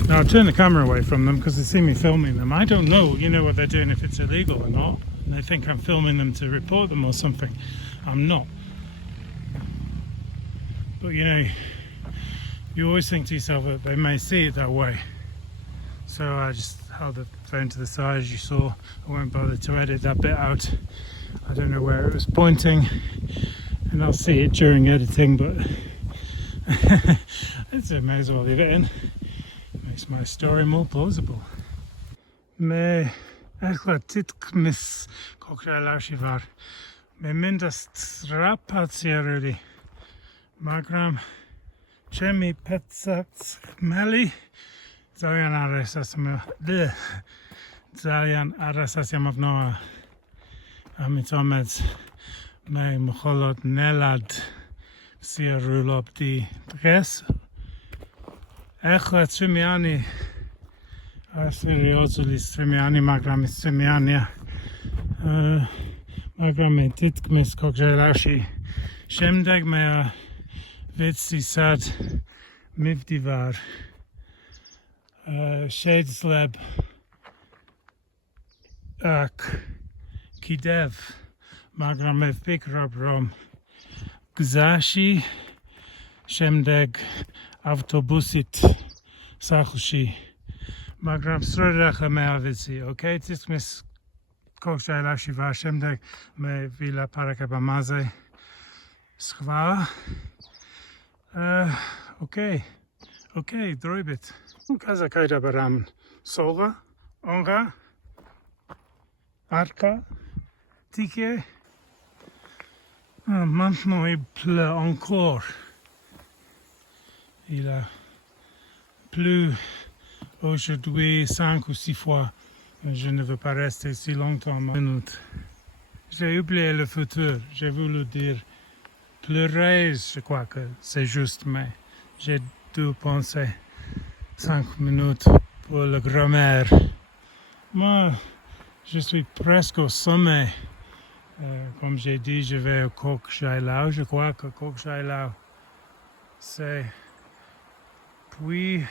Now I'll turn the camera away from them because they see me filming them. I don't know, what they're doing, if it's illegal or not. And they think I'm filming them to report them or something. I'm not. But you always think to yourself that they may see it that way. So I just held the phone to the side, as you saw. I won't bother to edit that bit out. I don't know where it was pointing, and I'll see it during editing, but I may as well leave it in. It makes my story more plausible. Me echlatit Kok Zhailau shivar. Me mindast rapatsiaruli. Magram chemi petsat meli. Zalian arasasiam of Noah. Amitomets me mcholot nelad siarulop di dres. Echlet Simiani Asiriozulis Simiani Magram Simiania Magram Titkmis Kok Zhailau shi Shemdeg mea Vitsi sad Mivdivar Shadesleb Ak Kidev Magram Ev Rom Gzashi Shemdeg Autobusit Sachshi Magram Srodach Meavitsi. Okay, Tismis Kok Zhailau Shiva Shemdeg Me Vila Parakabamaze Schwa. Okay, Droibit. Kazakaida Baram Sola, Onga, Arka, Tike. Maintenant il pleut encore. Il a plu aujourd'hui 5 ou 6 fois. Je ne veux pas rester si longtemps. Minute. J'ai oublié le futur. J'ai voulu dire pleurer, je crois que c'est juste, mais j'ai dû penser 5 minutes pour la grammaire. Moi, je suis presque au sommet. Comme j'ai dit, je vais au Kok Zhailau. Je crois que Kok Zhailau, c'est puis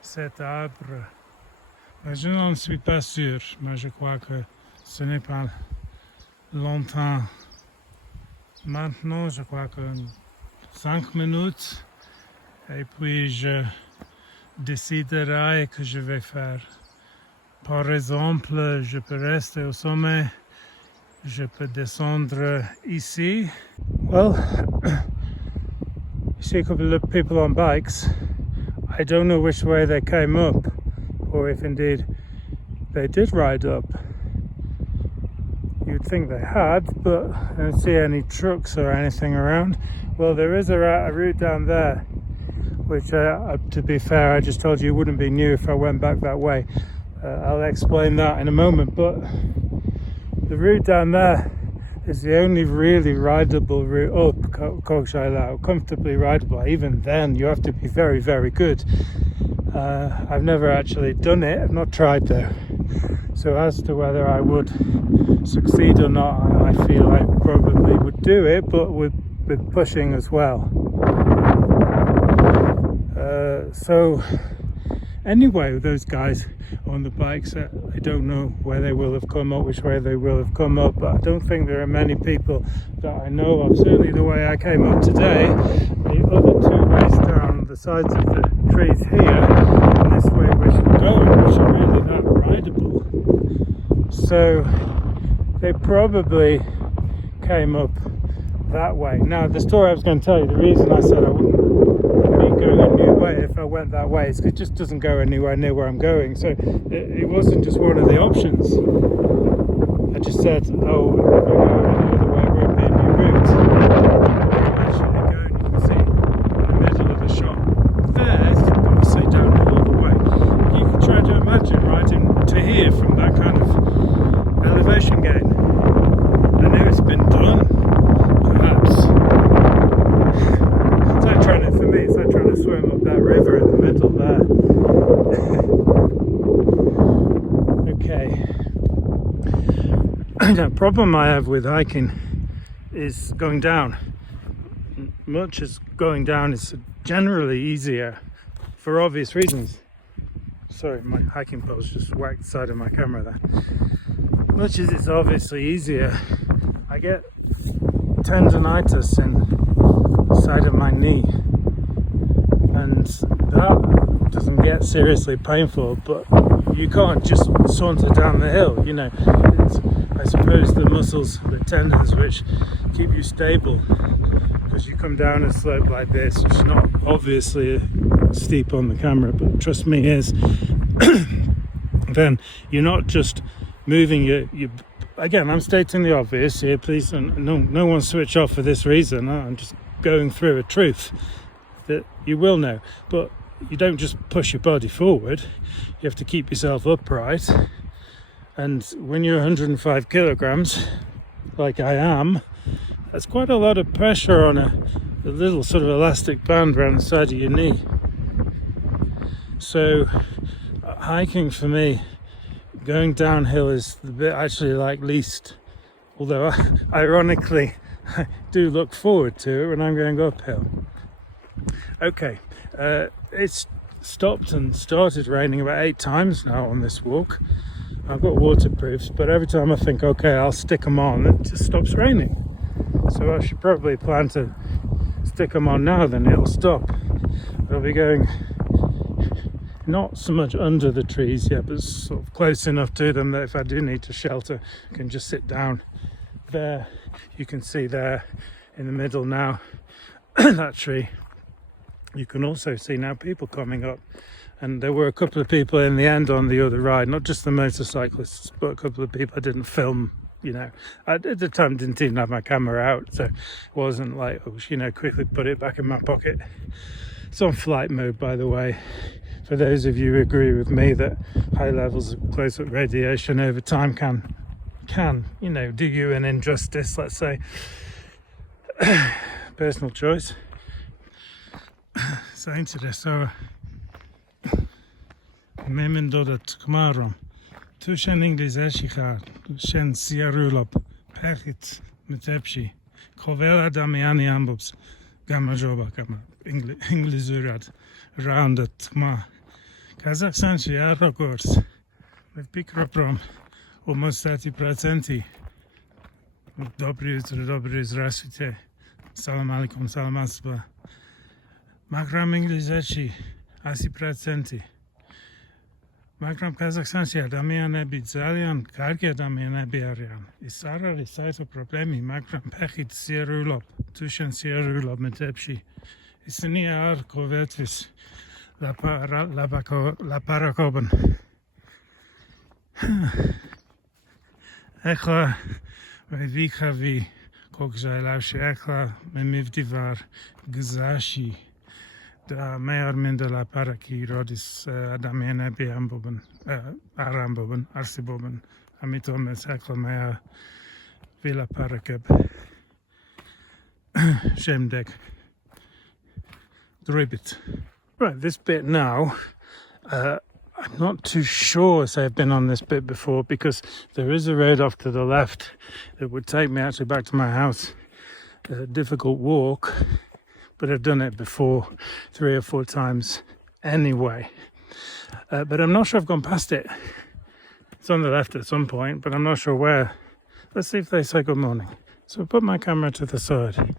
cet arbre. Mais je n'en suis pas sûr, mais je crois que ce n'est pas longtemps. Maintenant, je crois que 5 minutes, et puis je déciderai que je vais faire. Par exemple, je peux rester au sommet, je peux descendre ici. Well, you see a couple of people on bikes. I don't know which way they came up, or if indeed they did ride up. You'd think they had, but I don't see any trucks or anything around. Well, there is a route down there, which, to be fair, I just told you wouldn't be new if I went back that way. I'll explain that in a moment, but the route down there is the only really rideable route up Kok Zhailau, comfortably rideable. Even then, you have to be very, very good. I've never actually done it, I've not tried though. So as to whether I would succeed or not, I feel I probably would do it, but with pushing as well. So Anyway, those guys on the bikes, I don't know where they will have come up, which way they will have come up, but I don't think there are many people that I know of. Certainly the way I came up today, the other two ways down the sides of the trees here, and this way which we're going, which are really that rideable. So they probably came up that way. Now, the story I was going to tell you, the reason I said I wouldn't be going a new way if I went that way is because it just doesn't go anywhere near where I'm going. So it wasn't just one of the options. I just said, oh, we're going the other way, we're in a new route. Actually going, you can see in the middle of the shot there, it's obviously downhill all the way. You can try to imagine riding to here from that kind of elevation gain. I know it's been done, perhaps. It's like for me, it's like trying to swim up that river in the middle there. Okay. The problem I have with hiking is going down. Much as going down is generally easier for obvious reasons. Sorry, my hiking post just whacked the side of my camera there. Much as it's obviously easier, I get tendonitis in the side of my knee, and that doesn't get seriously painful, but you can't just saunter down the hill, you know. It's, I suppose, the muscles, the tendons, which keep you stable, because you come down a slope like this, which is not obviously steep on the camera, but trust me is, then you're not just moving you again, I'm stating the obvious here, please, and no one switch off for this reason. I'm just going through a truth that you will know, but you don't just push your body forward, you have to keep yourself upright. And when you're 105 kilograms like I am, that's quite a lot of pressure on a little sort of elastic band around the side of your knee. So hiking for me, going downhill is the bit actually like least, although ironically I do look forward to it when I'm going uphill. Okay, it's stopped and started raining about 8 times now on this walk. I've got waterproofs, but every time I think, okay, I'll stick them on, it just stops raining. So I should probably plan to stick them on now, then it'll stop. I'll be going not so much under the trees yet, but sort of close enough to them that if I do need to shelter, I can just sit down there. You can see there in the middle now, that tree. You can also see now people coming up, and there were a couple of people in the end on the other ride, not just the motorcyclists, but a couple of people I didn't film. You know, at the time didn't even have my camera out, so it wasn't like, oh, you know, quickly put it back in my pocket. It's on flight mode, by the way, for those of you who agree with me that high levels of close-up radiation over time can, you know, do you an injustice, let's say. Personal choice. So interesting. Memem dodat kmarom. Tu shen English shichar. Tu shen siarulop. Perchit metepshi. Kovela damiani ambobs. Gamma joba gamma. English urad. Roundat kma. Kazakhstan shiar course. With pikroprom. Almost 30%. Dobry здравствуйте. Salam alaikum, salam asba. Makram English asi проценти. Makram Kazakhstan adamia nebi zalian, kargi adamia nebi arian. Isara risaito problemi, makram pechit sierulop, tushen sierulop metepshi. Isini ar kovetvis la parakoben. Echla vikavi Kok Zhailau she'echla memivdivar gzashi. Da meir minder la paraki rodis adamien ebi amboben, aramboben, arsiboben, amitom es hekla meir vila parakeb. Shemdek. Dribit. Right, this bit now, I'm not too sure as I've been on this bit before, because there is a road off to the left that would take me actually back to my house. A difficult walk, but I've done it before 3 or 4 times anyway. But I'm not sure I've gone past it. It's on the left at some point, but I'm not sure where. Let's see if they say good morning. So I'll put my camera to the side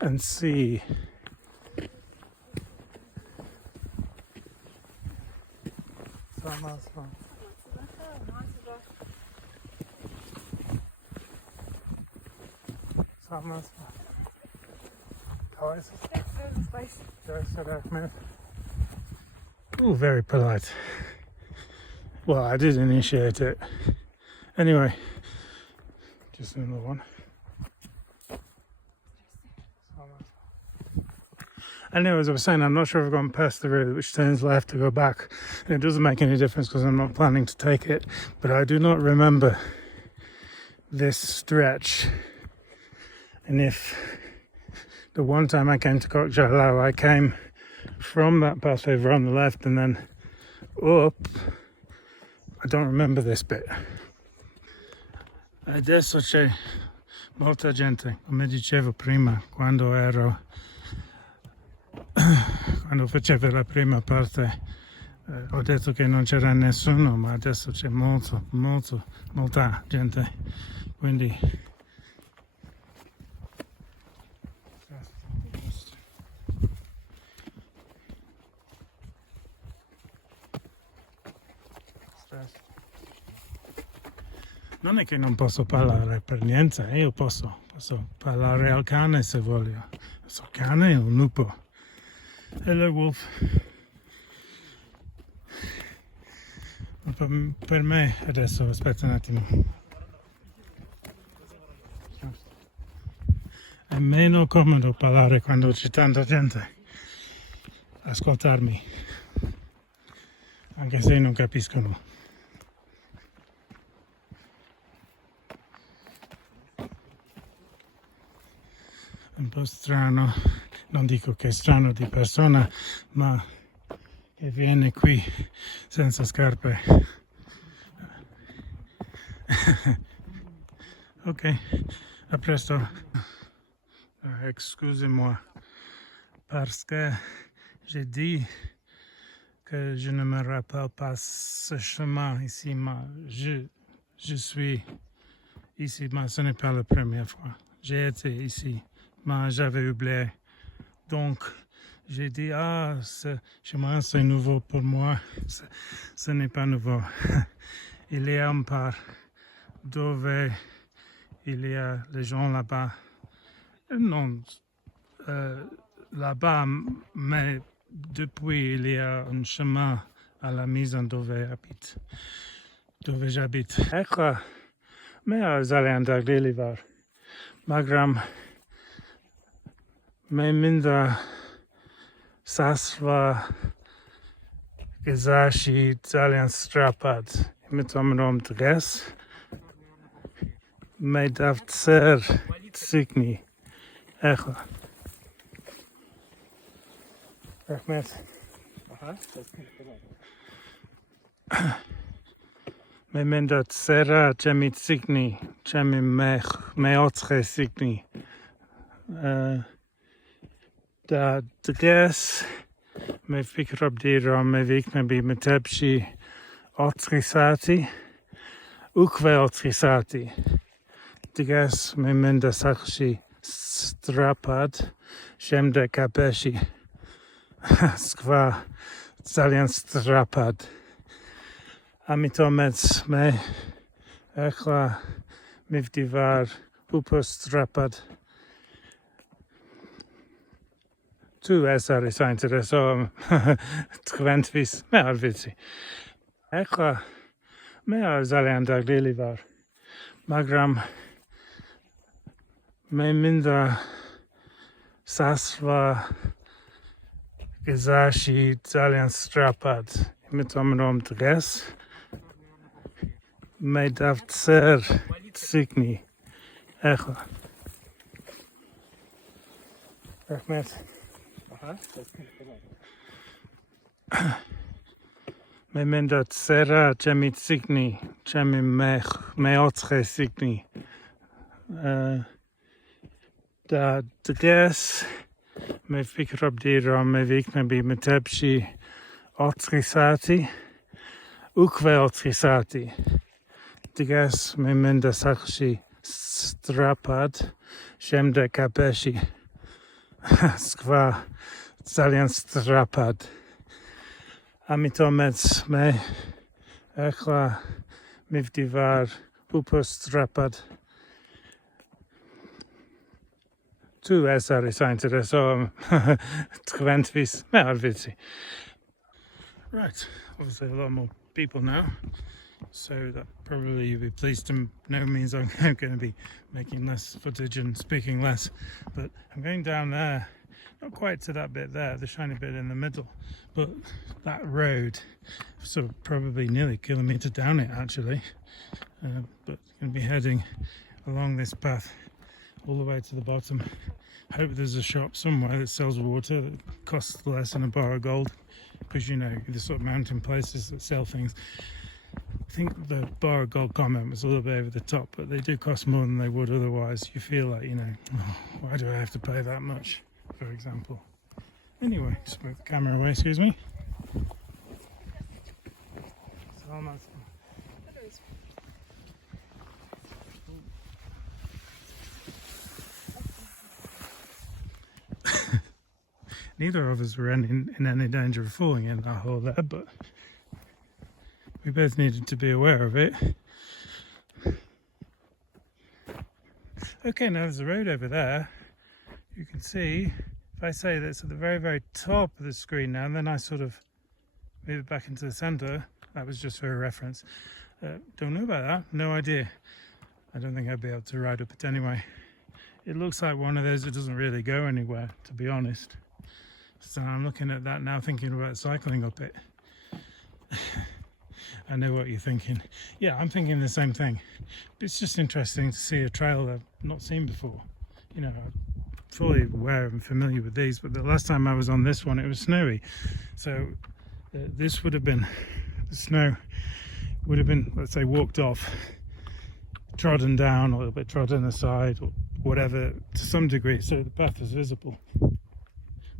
and see. Oh, very polite. Well, I did initiate it. Anyway, just another one. Anyway, as I was saying, I'm not sure if I've gone past the route which turns left to go back. And it doesn't make any difference because I'm not planning to take it. But I do not remember this stretch. And if the one time I came to Kok Zhailau, I came from that path over on the left and then up, I don't remember this bit. Adesso c'è molta gente, come dicevo prima, quando facevo la prima parte, ho detto che non c'era nessuno, ma adesso c'è molta gente, quindi non è che non posso parlare per niente, io posso parlare al cane se voglio. So cane o lupo. Hello wolf. Per me adesso, aspetta un attimo. È meno comodo parlare quando c'è tanta gente. Ascoltarmi. Anche se non capiscono. Un po' strano, non dico che è strano di persona, ma che viene qui senza scarpe. Ok, a presto. Excusez-moi, parce que j'ai dit que je ne me rappelle pas ce chemin ici, mais je suis ici, mais ce n'est pas la première fois. J'ai été ici. Mais j'avais oublié. Donc, j'ai dit, ce chemin, c'est nouveau pour moi. Ce n'est pas nouveau. Il y a un part dove il y a les gens là-bas. Non, là-bas, mais depuis, il y a un chemin à la maison dove j'habite. Ecco, mais zale andare lì var. Magram. Mai minder sasva gezashi zalian strapat mit am dress made of tser tsikni echo Ahmed mai minder tsera chemi tsikni chemi me otre tsikni Da dress me fikr abdira me vik me bi metebshi otrisati ukve otrisati dress me menda sakshi strapad shemde kapeshi skva zalian strapad amitomets me echla mivdivar upostrapad Tu essere saintere so twentvis mer vitsi. Ecco, mer zale andar lili var. Magram me minder sasva gezashi zalian strapad mit am dress made of tser tsikni. Ecco. Ahmed. Me minder tsera chemi tsikni, chemi me otre tsikni. Da dress me fikr abdira me vik me bi metebshi otrisati, ukve otrisati. Digas me menda sakshi strapad, shemde kapeshi, skva zalian strapad. Amitomets me echla mivdivar upos strapad. Tu esaris intereso twenvis mervitsi. Right, obviously a lot more people now, so that probably you'll be pleased to know means I'm going to be making less footage and speaking less. But I'm going down there, not quite to that bit there, the shiny bit in the middle, but that road, so probably nearly a kilometre down it actually, but going to be heading along this path all the way to the bottom. Hope there's a shop somewhere that sells water that costs less than a bar of gold, because you know, the sort of mountain places that sell things. I think the bar of gold comment was a little bit over the top, but they do cost more than they would otherwise. You feel like, you know, oh, why do I have to pay that much, for example? Anyway, just move the camera away, excuse me. It's almost... Neither of us were in any danger of falling in that hole there, but we both needed to be aware of it. Okay, now there's a road over there. You can see, if I say that's at the very, very top of the screen now, and then I sort of move it back into the center, that was just for a reference. Don't know about that, no idea. I don't think I'd be able to ride up it anyway. It looks like one of those that doesn't really go anywhere, to be honest. So I'm looking at that now, thinking about cycling up it. I know what you're thinking. Yeah, I'm thinking the same thing. It's just interesting to see a trail I've not seen before. You know, I'm fully aware and familiar with these, but the last time I was on this one, it was snowy. So this would have been, the snow would have been, let's say, walked off, trodden down, a little bit trodden aside, or whatever, to some degree, so the path is visible.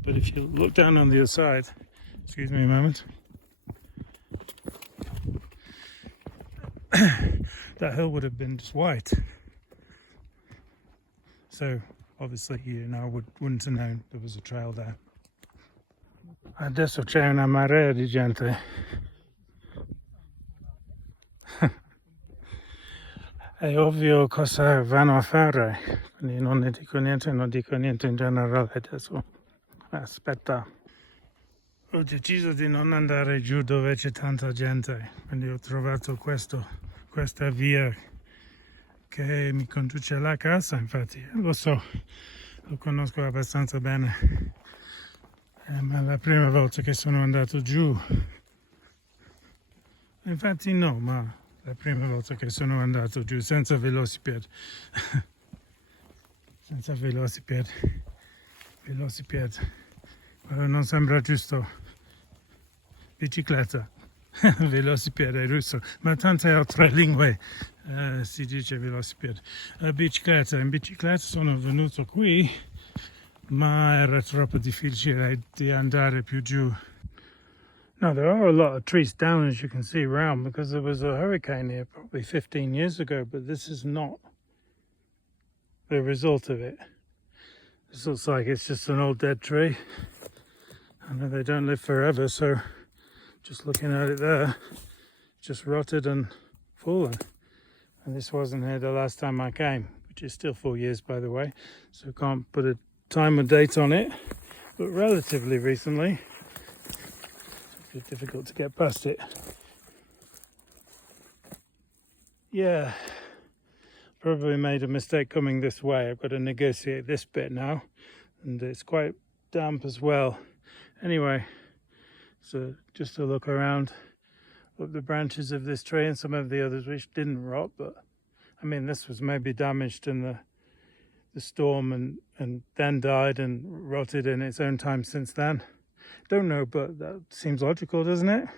But if you look down on the other side, excuse me a moment, that hill would have been just white. So obviously you now wouldn't have known there was a trail there. Adesso c'è una marea di gente. È ovvio cosa vanno a fare, quindi non ne dico niente in generale adesso. Aspetta. Ho deciso di non andare giù dove c'è tanta gente, quindi ho trovato questa via che mi conduce alla casa, infatti lo so, lo conosco abbastanza bene, ma è la prima volta che sono andato giù. Infatti no, ma la prima volta che sono andato giù senza velocipede. Senza velocipede. Non sembra giusto. Bicicletta. Velocipede è russo, ma tante altre lingue si dice velocipede. Bicicletta. In bicicletta sono venuto qui, ma era troppo difficile di andare più giù. Now, there are a lot of trees down, as you can see around, because there was a hurricane here probably 15 years ago, but this is not the result of it. This looks like it's just an old dead tree. I know they don't live forever, so just looking at it there, just rotted and fallen. And this wasn't here the last time I came, which is still 4 years, by the way, so can't put a time or date on it, but relatively recently. It's difficult to get past it. Yeah, probably made a mistake coming this way. I've got to negotiate this bit now, and it's quite damp as well. Anyway, so just to look around up the branches of this tree and some of the others which didn't rot, but I mean this was maybe damaged in the storm and then died and rotted in its own time since then. Don't know, but that seems logical, doesn't it?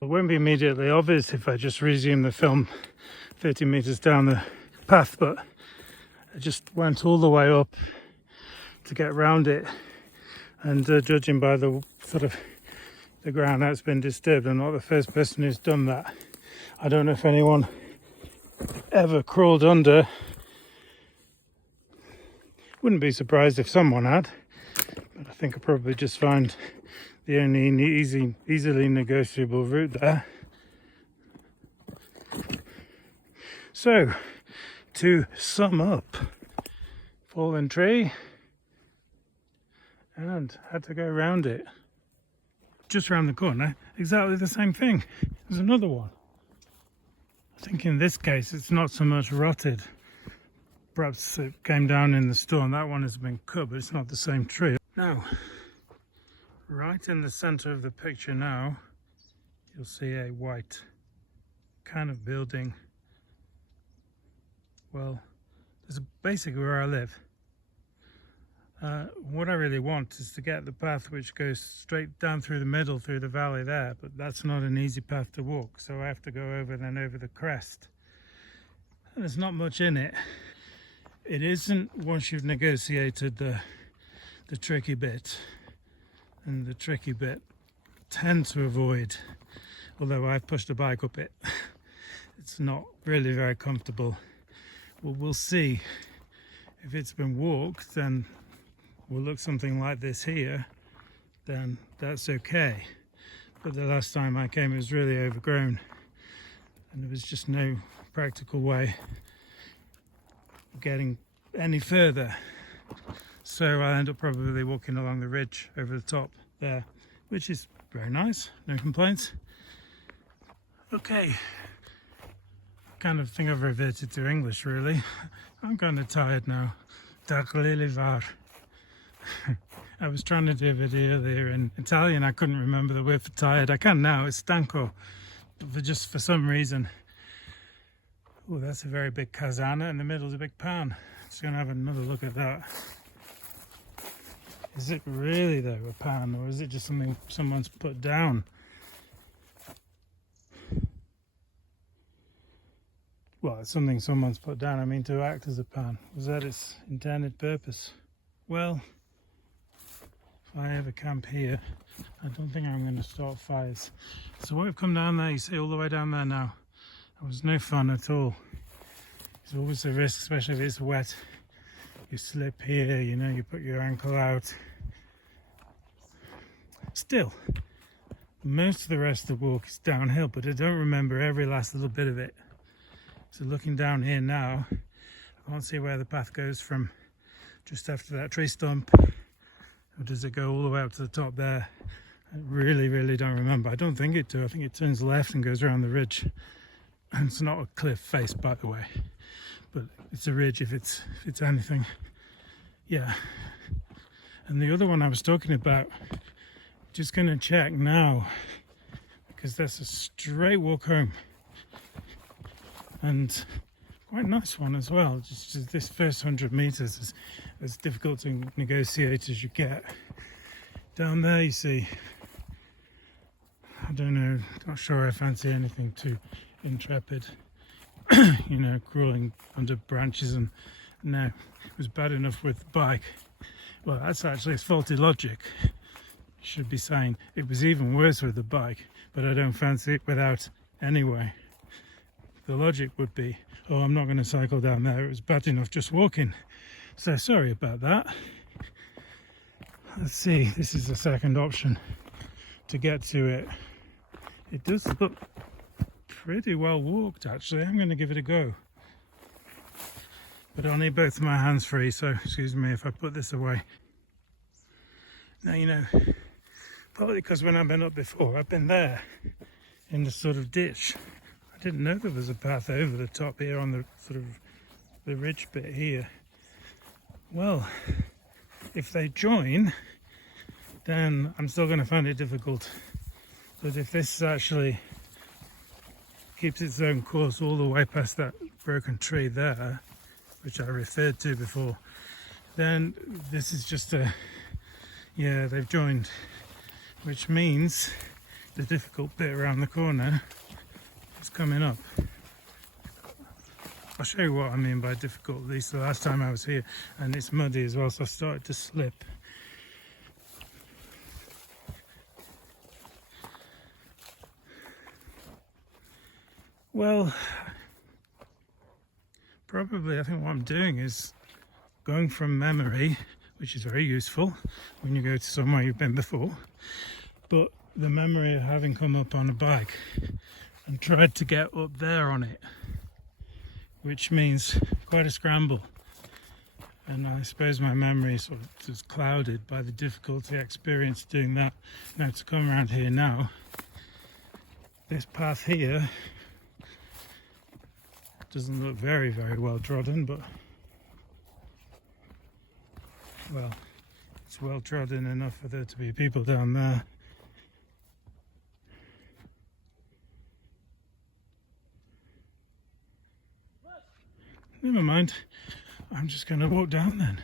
It won't be immediately obvious if I just resume the film 30 meters down the path, but I just went all the way up to get round it, and judging by the sort of the ground has been disturbed. I'm not the first person who's done that. I don't know if anyone ever crawled under. Wouldn't be surprised if someone had, but I think I probably just found the only easily negotiable route there. So, to sum up, fallen tree, and had to go around it. Just around the corner, exactly the same thing. There's another one. I think in this case it's not so much rotted. Perhaps it came down in the storm. That one has been cut, but it's not the same tree. Now, right in the center of the picture now, you'll see a white kind of building. Well, this is basically where I live. What I really want is to get the path which goes straight down through the middle, through the valley there, but that's not an easy path to walk, so I have to go over the crest. And there's not much in it. It isn't once you've negotiated the tricky bit, and the tricky bit tend to avoid, although I've pushed a bike up it. It's not really very comfortable. Well, we'll see. If it's been walked, then will look something like this here, then that's okay. But the last time I came it was really overgrown and there was just no practical way of getting any further. So I end up probably walking along the ridge over the top there, which is very nice, no complaints. Okay, kind of think I've reverted to English really. I'm kind of tired now. I was trying to do a video there in Italian. I couldn't remember the word for tired. I can now, it's stanco. But just for some reason. Oh, that's a very big kazana. In the middle is a big pan. Just going to have another look at that. Is it really though a pan, or is it just something someone's put down? Well, it's something someone's put down. I mean, to act as a pan. Was that its intended purpose? Well, if I ever camp here, I don't think I'm going to start fires. So we've come down there, you see all the way down there now. It was no fun at all. There's always a risk, especially if it's wet. You slip here, you know, you put your ankle out. Still, most of the rest of the walk is downhill, but I don't remember every last little bit of it. So looking down here now, I can't see where the path goes from just after that tree stump. Or does it go all the way up to the top there? I really don't remember. I don't think it do. I think it turns left and goes around the ridge. And it's not a cliff face, by the way, but it's a ridge if it's anything. Yeah. And the other one I was talking about, just going to check now, because that's a straight walk home. And quite a nice one as well. Just this first 100 meters is as difficult to negotiate as you get. Down there you see, I don't know, not sure I fancy anything too intrepid. You know, crawling under branches, and no, it was bad enough with the bike. Well, that's actually faulty logic. Should be saying it was even worse with the bike, but I don't fancy it without anyway. The logic would be, oh, I'm not going to cycle down there, it was bad enough just walking. So sorry about that. Let's see, this is the second option to get to it. It does look pretty well walked actually. I'm going to give it a go. But I'll need both my hands free, so excuse me if I put this away. Now, you know, partly because when I've been up before, I've been there in the sort of ditch. I didn't know there was a path over the top here on the sort of the ridge bit here. Well, if they join, then I'm still going to find it difficult. But if this actually keeps its own course all the way past that broken tree there, which I referred to before, then this is just a, yeah, they've joined, which means the difficult bit around the corner is coming up. I'll show you what I mean by difficult. At least the last time I was here, and it's muddy as well, so I started to slip. Well, probably I think what I'm doing is going from memory, which is very useful when you go to somewhere you've been before, but the memory of having come up on a bike and tried to get up there on it, which means quite a scramble. And I suppose my memory sort of was clouded by the difficulty I experienced doing that. Now to come around here now, this path here doesn't look very well trodden, but well, it's well trodden enough for there to be people down there. Never mind, I'm just going to walk down then.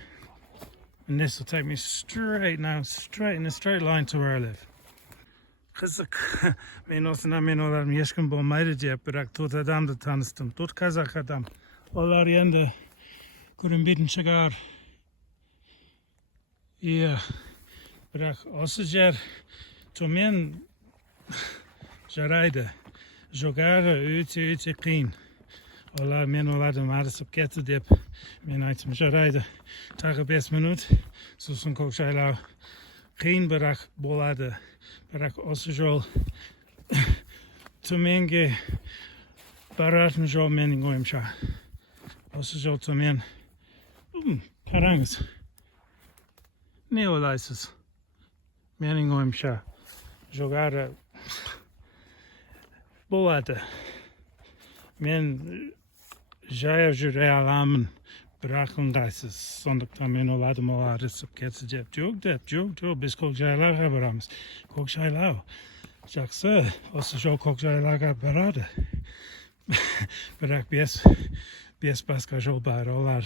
And this will take me straight now, straight in a straight line to where I live. Kızık, ben olsun amin olarım yaşkın bolmaydı diye bırak tut adam da tanıştım. Tut kazak adam. Onlar yanında kurun bitin çıkar. İyi. Bırak o sıcar. Tumen jaraydı. Jogar üti qin. Onlar men olardım arasıp getir deyip men aytım jaraydı. Tagı 5 minut. Susun Kok Zhailau. Qin bırak boladı. Bırak осы жол төменге баратын жол менің ойымша. Осы жол төмен. Қараңыз. Не ойлайсыз? Менің ойымша жоғары болады. Мен жаяу жүре аламын. Бірақ ыңғайсыз. Сондықтан мен ойладым олар ысып кетті деп. Жоқ, біз Kok Zhailauға барамыз. Kok Zhailau. Жақсы, осы жол Kok Zhailauға барады. Бірақ бес басқа жол бар. Олар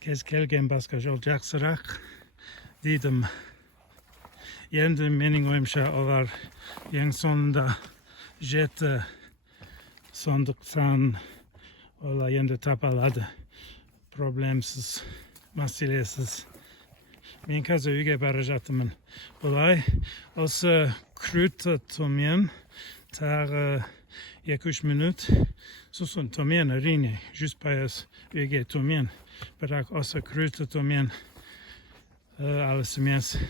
кез келген басқа жол жақсырақ дейдім. Енді менің ойымша олар ең соңында жетті. Сондықтан олар енді тапалады. Problemsiz, meselesiz. Men қазір үйге бара жатырмын. Бұлай, осы круто төмен, тағы 2-3 минут. Сосын төмен әрине, 100% үйге төмен. Бірақ осы круто төмен алыс емес.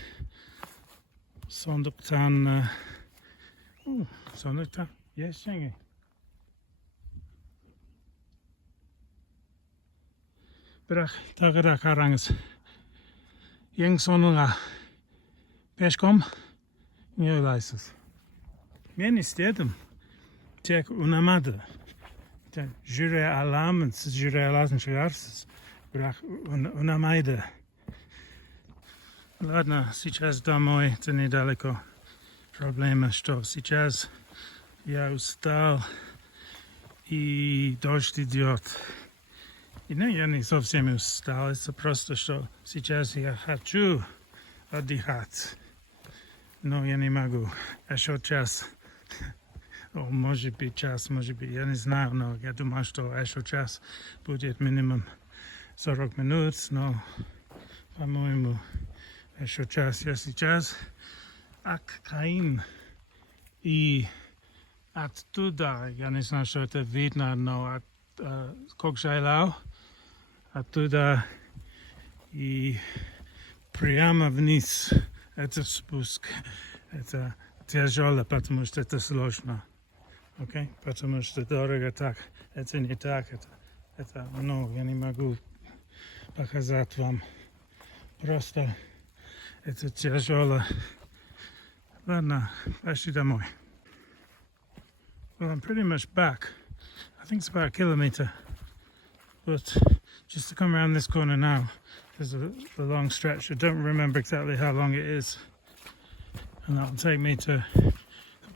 Сондықтан, ешеңе. Бірақ тағы да қараңыз. Ең соңына пешком не ойлайсыз? Мен істедім. Тек ұнамады. Жүре аламын, сіз жүре алатын шығарсыз. Бірақ ұнамайды. Ладно, сейчас домой, это недалеко. Проблема, что сейчас я устал и дождь идет. И я не совсем устал, это просто, что сейчас я хочу отдыхать, но я не могу. Еще час, может быть час, может быть, я не знаю, но я думаю, что еще час будет минимум 40 минут, но, по-моему, еще час. Я сейчас Аккаин, и оттуда, я не знаю, что это видно, но от Kok Zhailau, оттуда и прямо вниз. Это спуск. Это тяжело, потому что это сложно. Окей? Потому что дорого так. Это не так. Это я не могу показать вам. Просто это тяжело. Ладно, пошли домой. Well, I'm pretty much back. I think it's about 1 kilometer, but just to come around this corner now, there's a long stretch. I don't remember exactly how long it is, and that'll take me to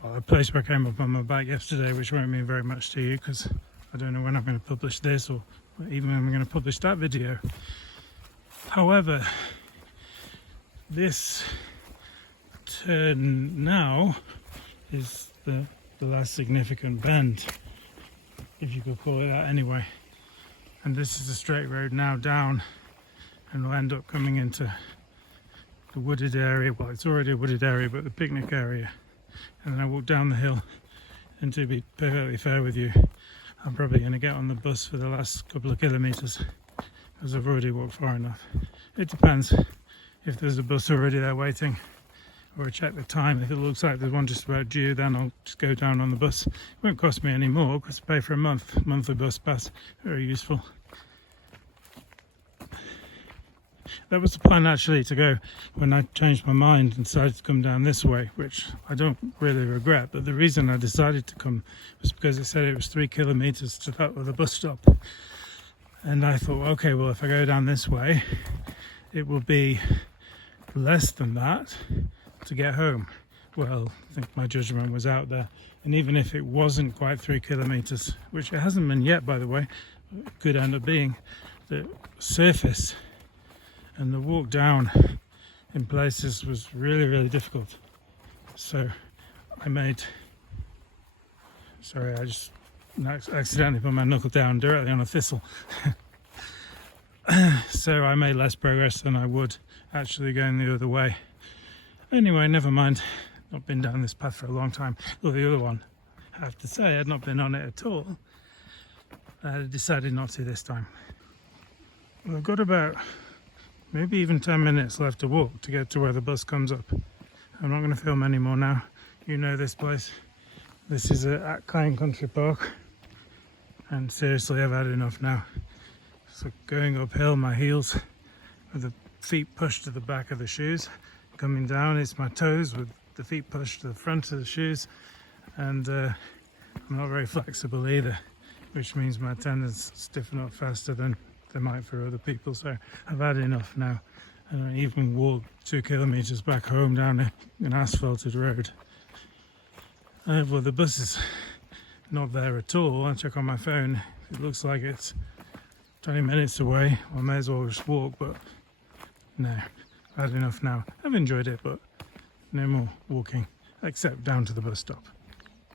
a place where I came up on my bike yesterday, which won't mean very much to you because I don't know when I'm going to publish this or even when I'm going to publish that video. However, this turn now is the last significant bend, if you could call it that anyway. And this is a straight road now down, and we'll end up coming into the wooded area. Well, it's already a wooded area, but the picnic area. And then I walk down the hill, and to be perfectly fair with you, I'm probably going to get on the bus for the last couple of kilometres because I've already walked far enough. It depends if there's a bus already there waiting, or check the time. If it looks like there's one just about due, then I'll just go down on the bus. It won't cost me any more because I pay for a monthly bus pass. Very useful. That was the plan actually, to go when I changed my mind and decided to come down this way, which I don't really regret. But the reason I decided to come was because it said it was 3 kilometres to that other bus stop. And I thought, okay, well, if I go down this way, it will be less than that to get home. Well, I think my judgment was out there. And even if it wasn't quite 3 kilometres, which it hasn't been yet, by the way, it could end up being, the surface and the walk down in places was really, really difficult. So I just accidentally put my knuckle down directly on a thistle. So I made less progress than I would actually going the other way. Anyway, never mind. Not been down this path for a long time. Well, the other one, I have to say, I'd not been on it at all. I decided not to this time. Well, I've got about maybe even 10 minutes left to walk to get to where the bus comes up. I'm not going to film anymore now. You know this place. This is at Klein Country Park. And seriously, I've had enough now. So going uphill, my heels with the feet pushed to the back of the shoes. Coming down, it's my toes with the feet pushed to the front of the shoes. And I'm not very flexible either, which means my tendons stiffen up faster than they might for other people. So I've had enough now. And I even walked 2 kilometres back home down an asphalted road. Well, the bus is not there at all. I check on my phone. It looks like it's 20 minutes away. I may as well just walk, but no, I've had enough now. I've enjoyed it, but no more walking, except down to the bus stop.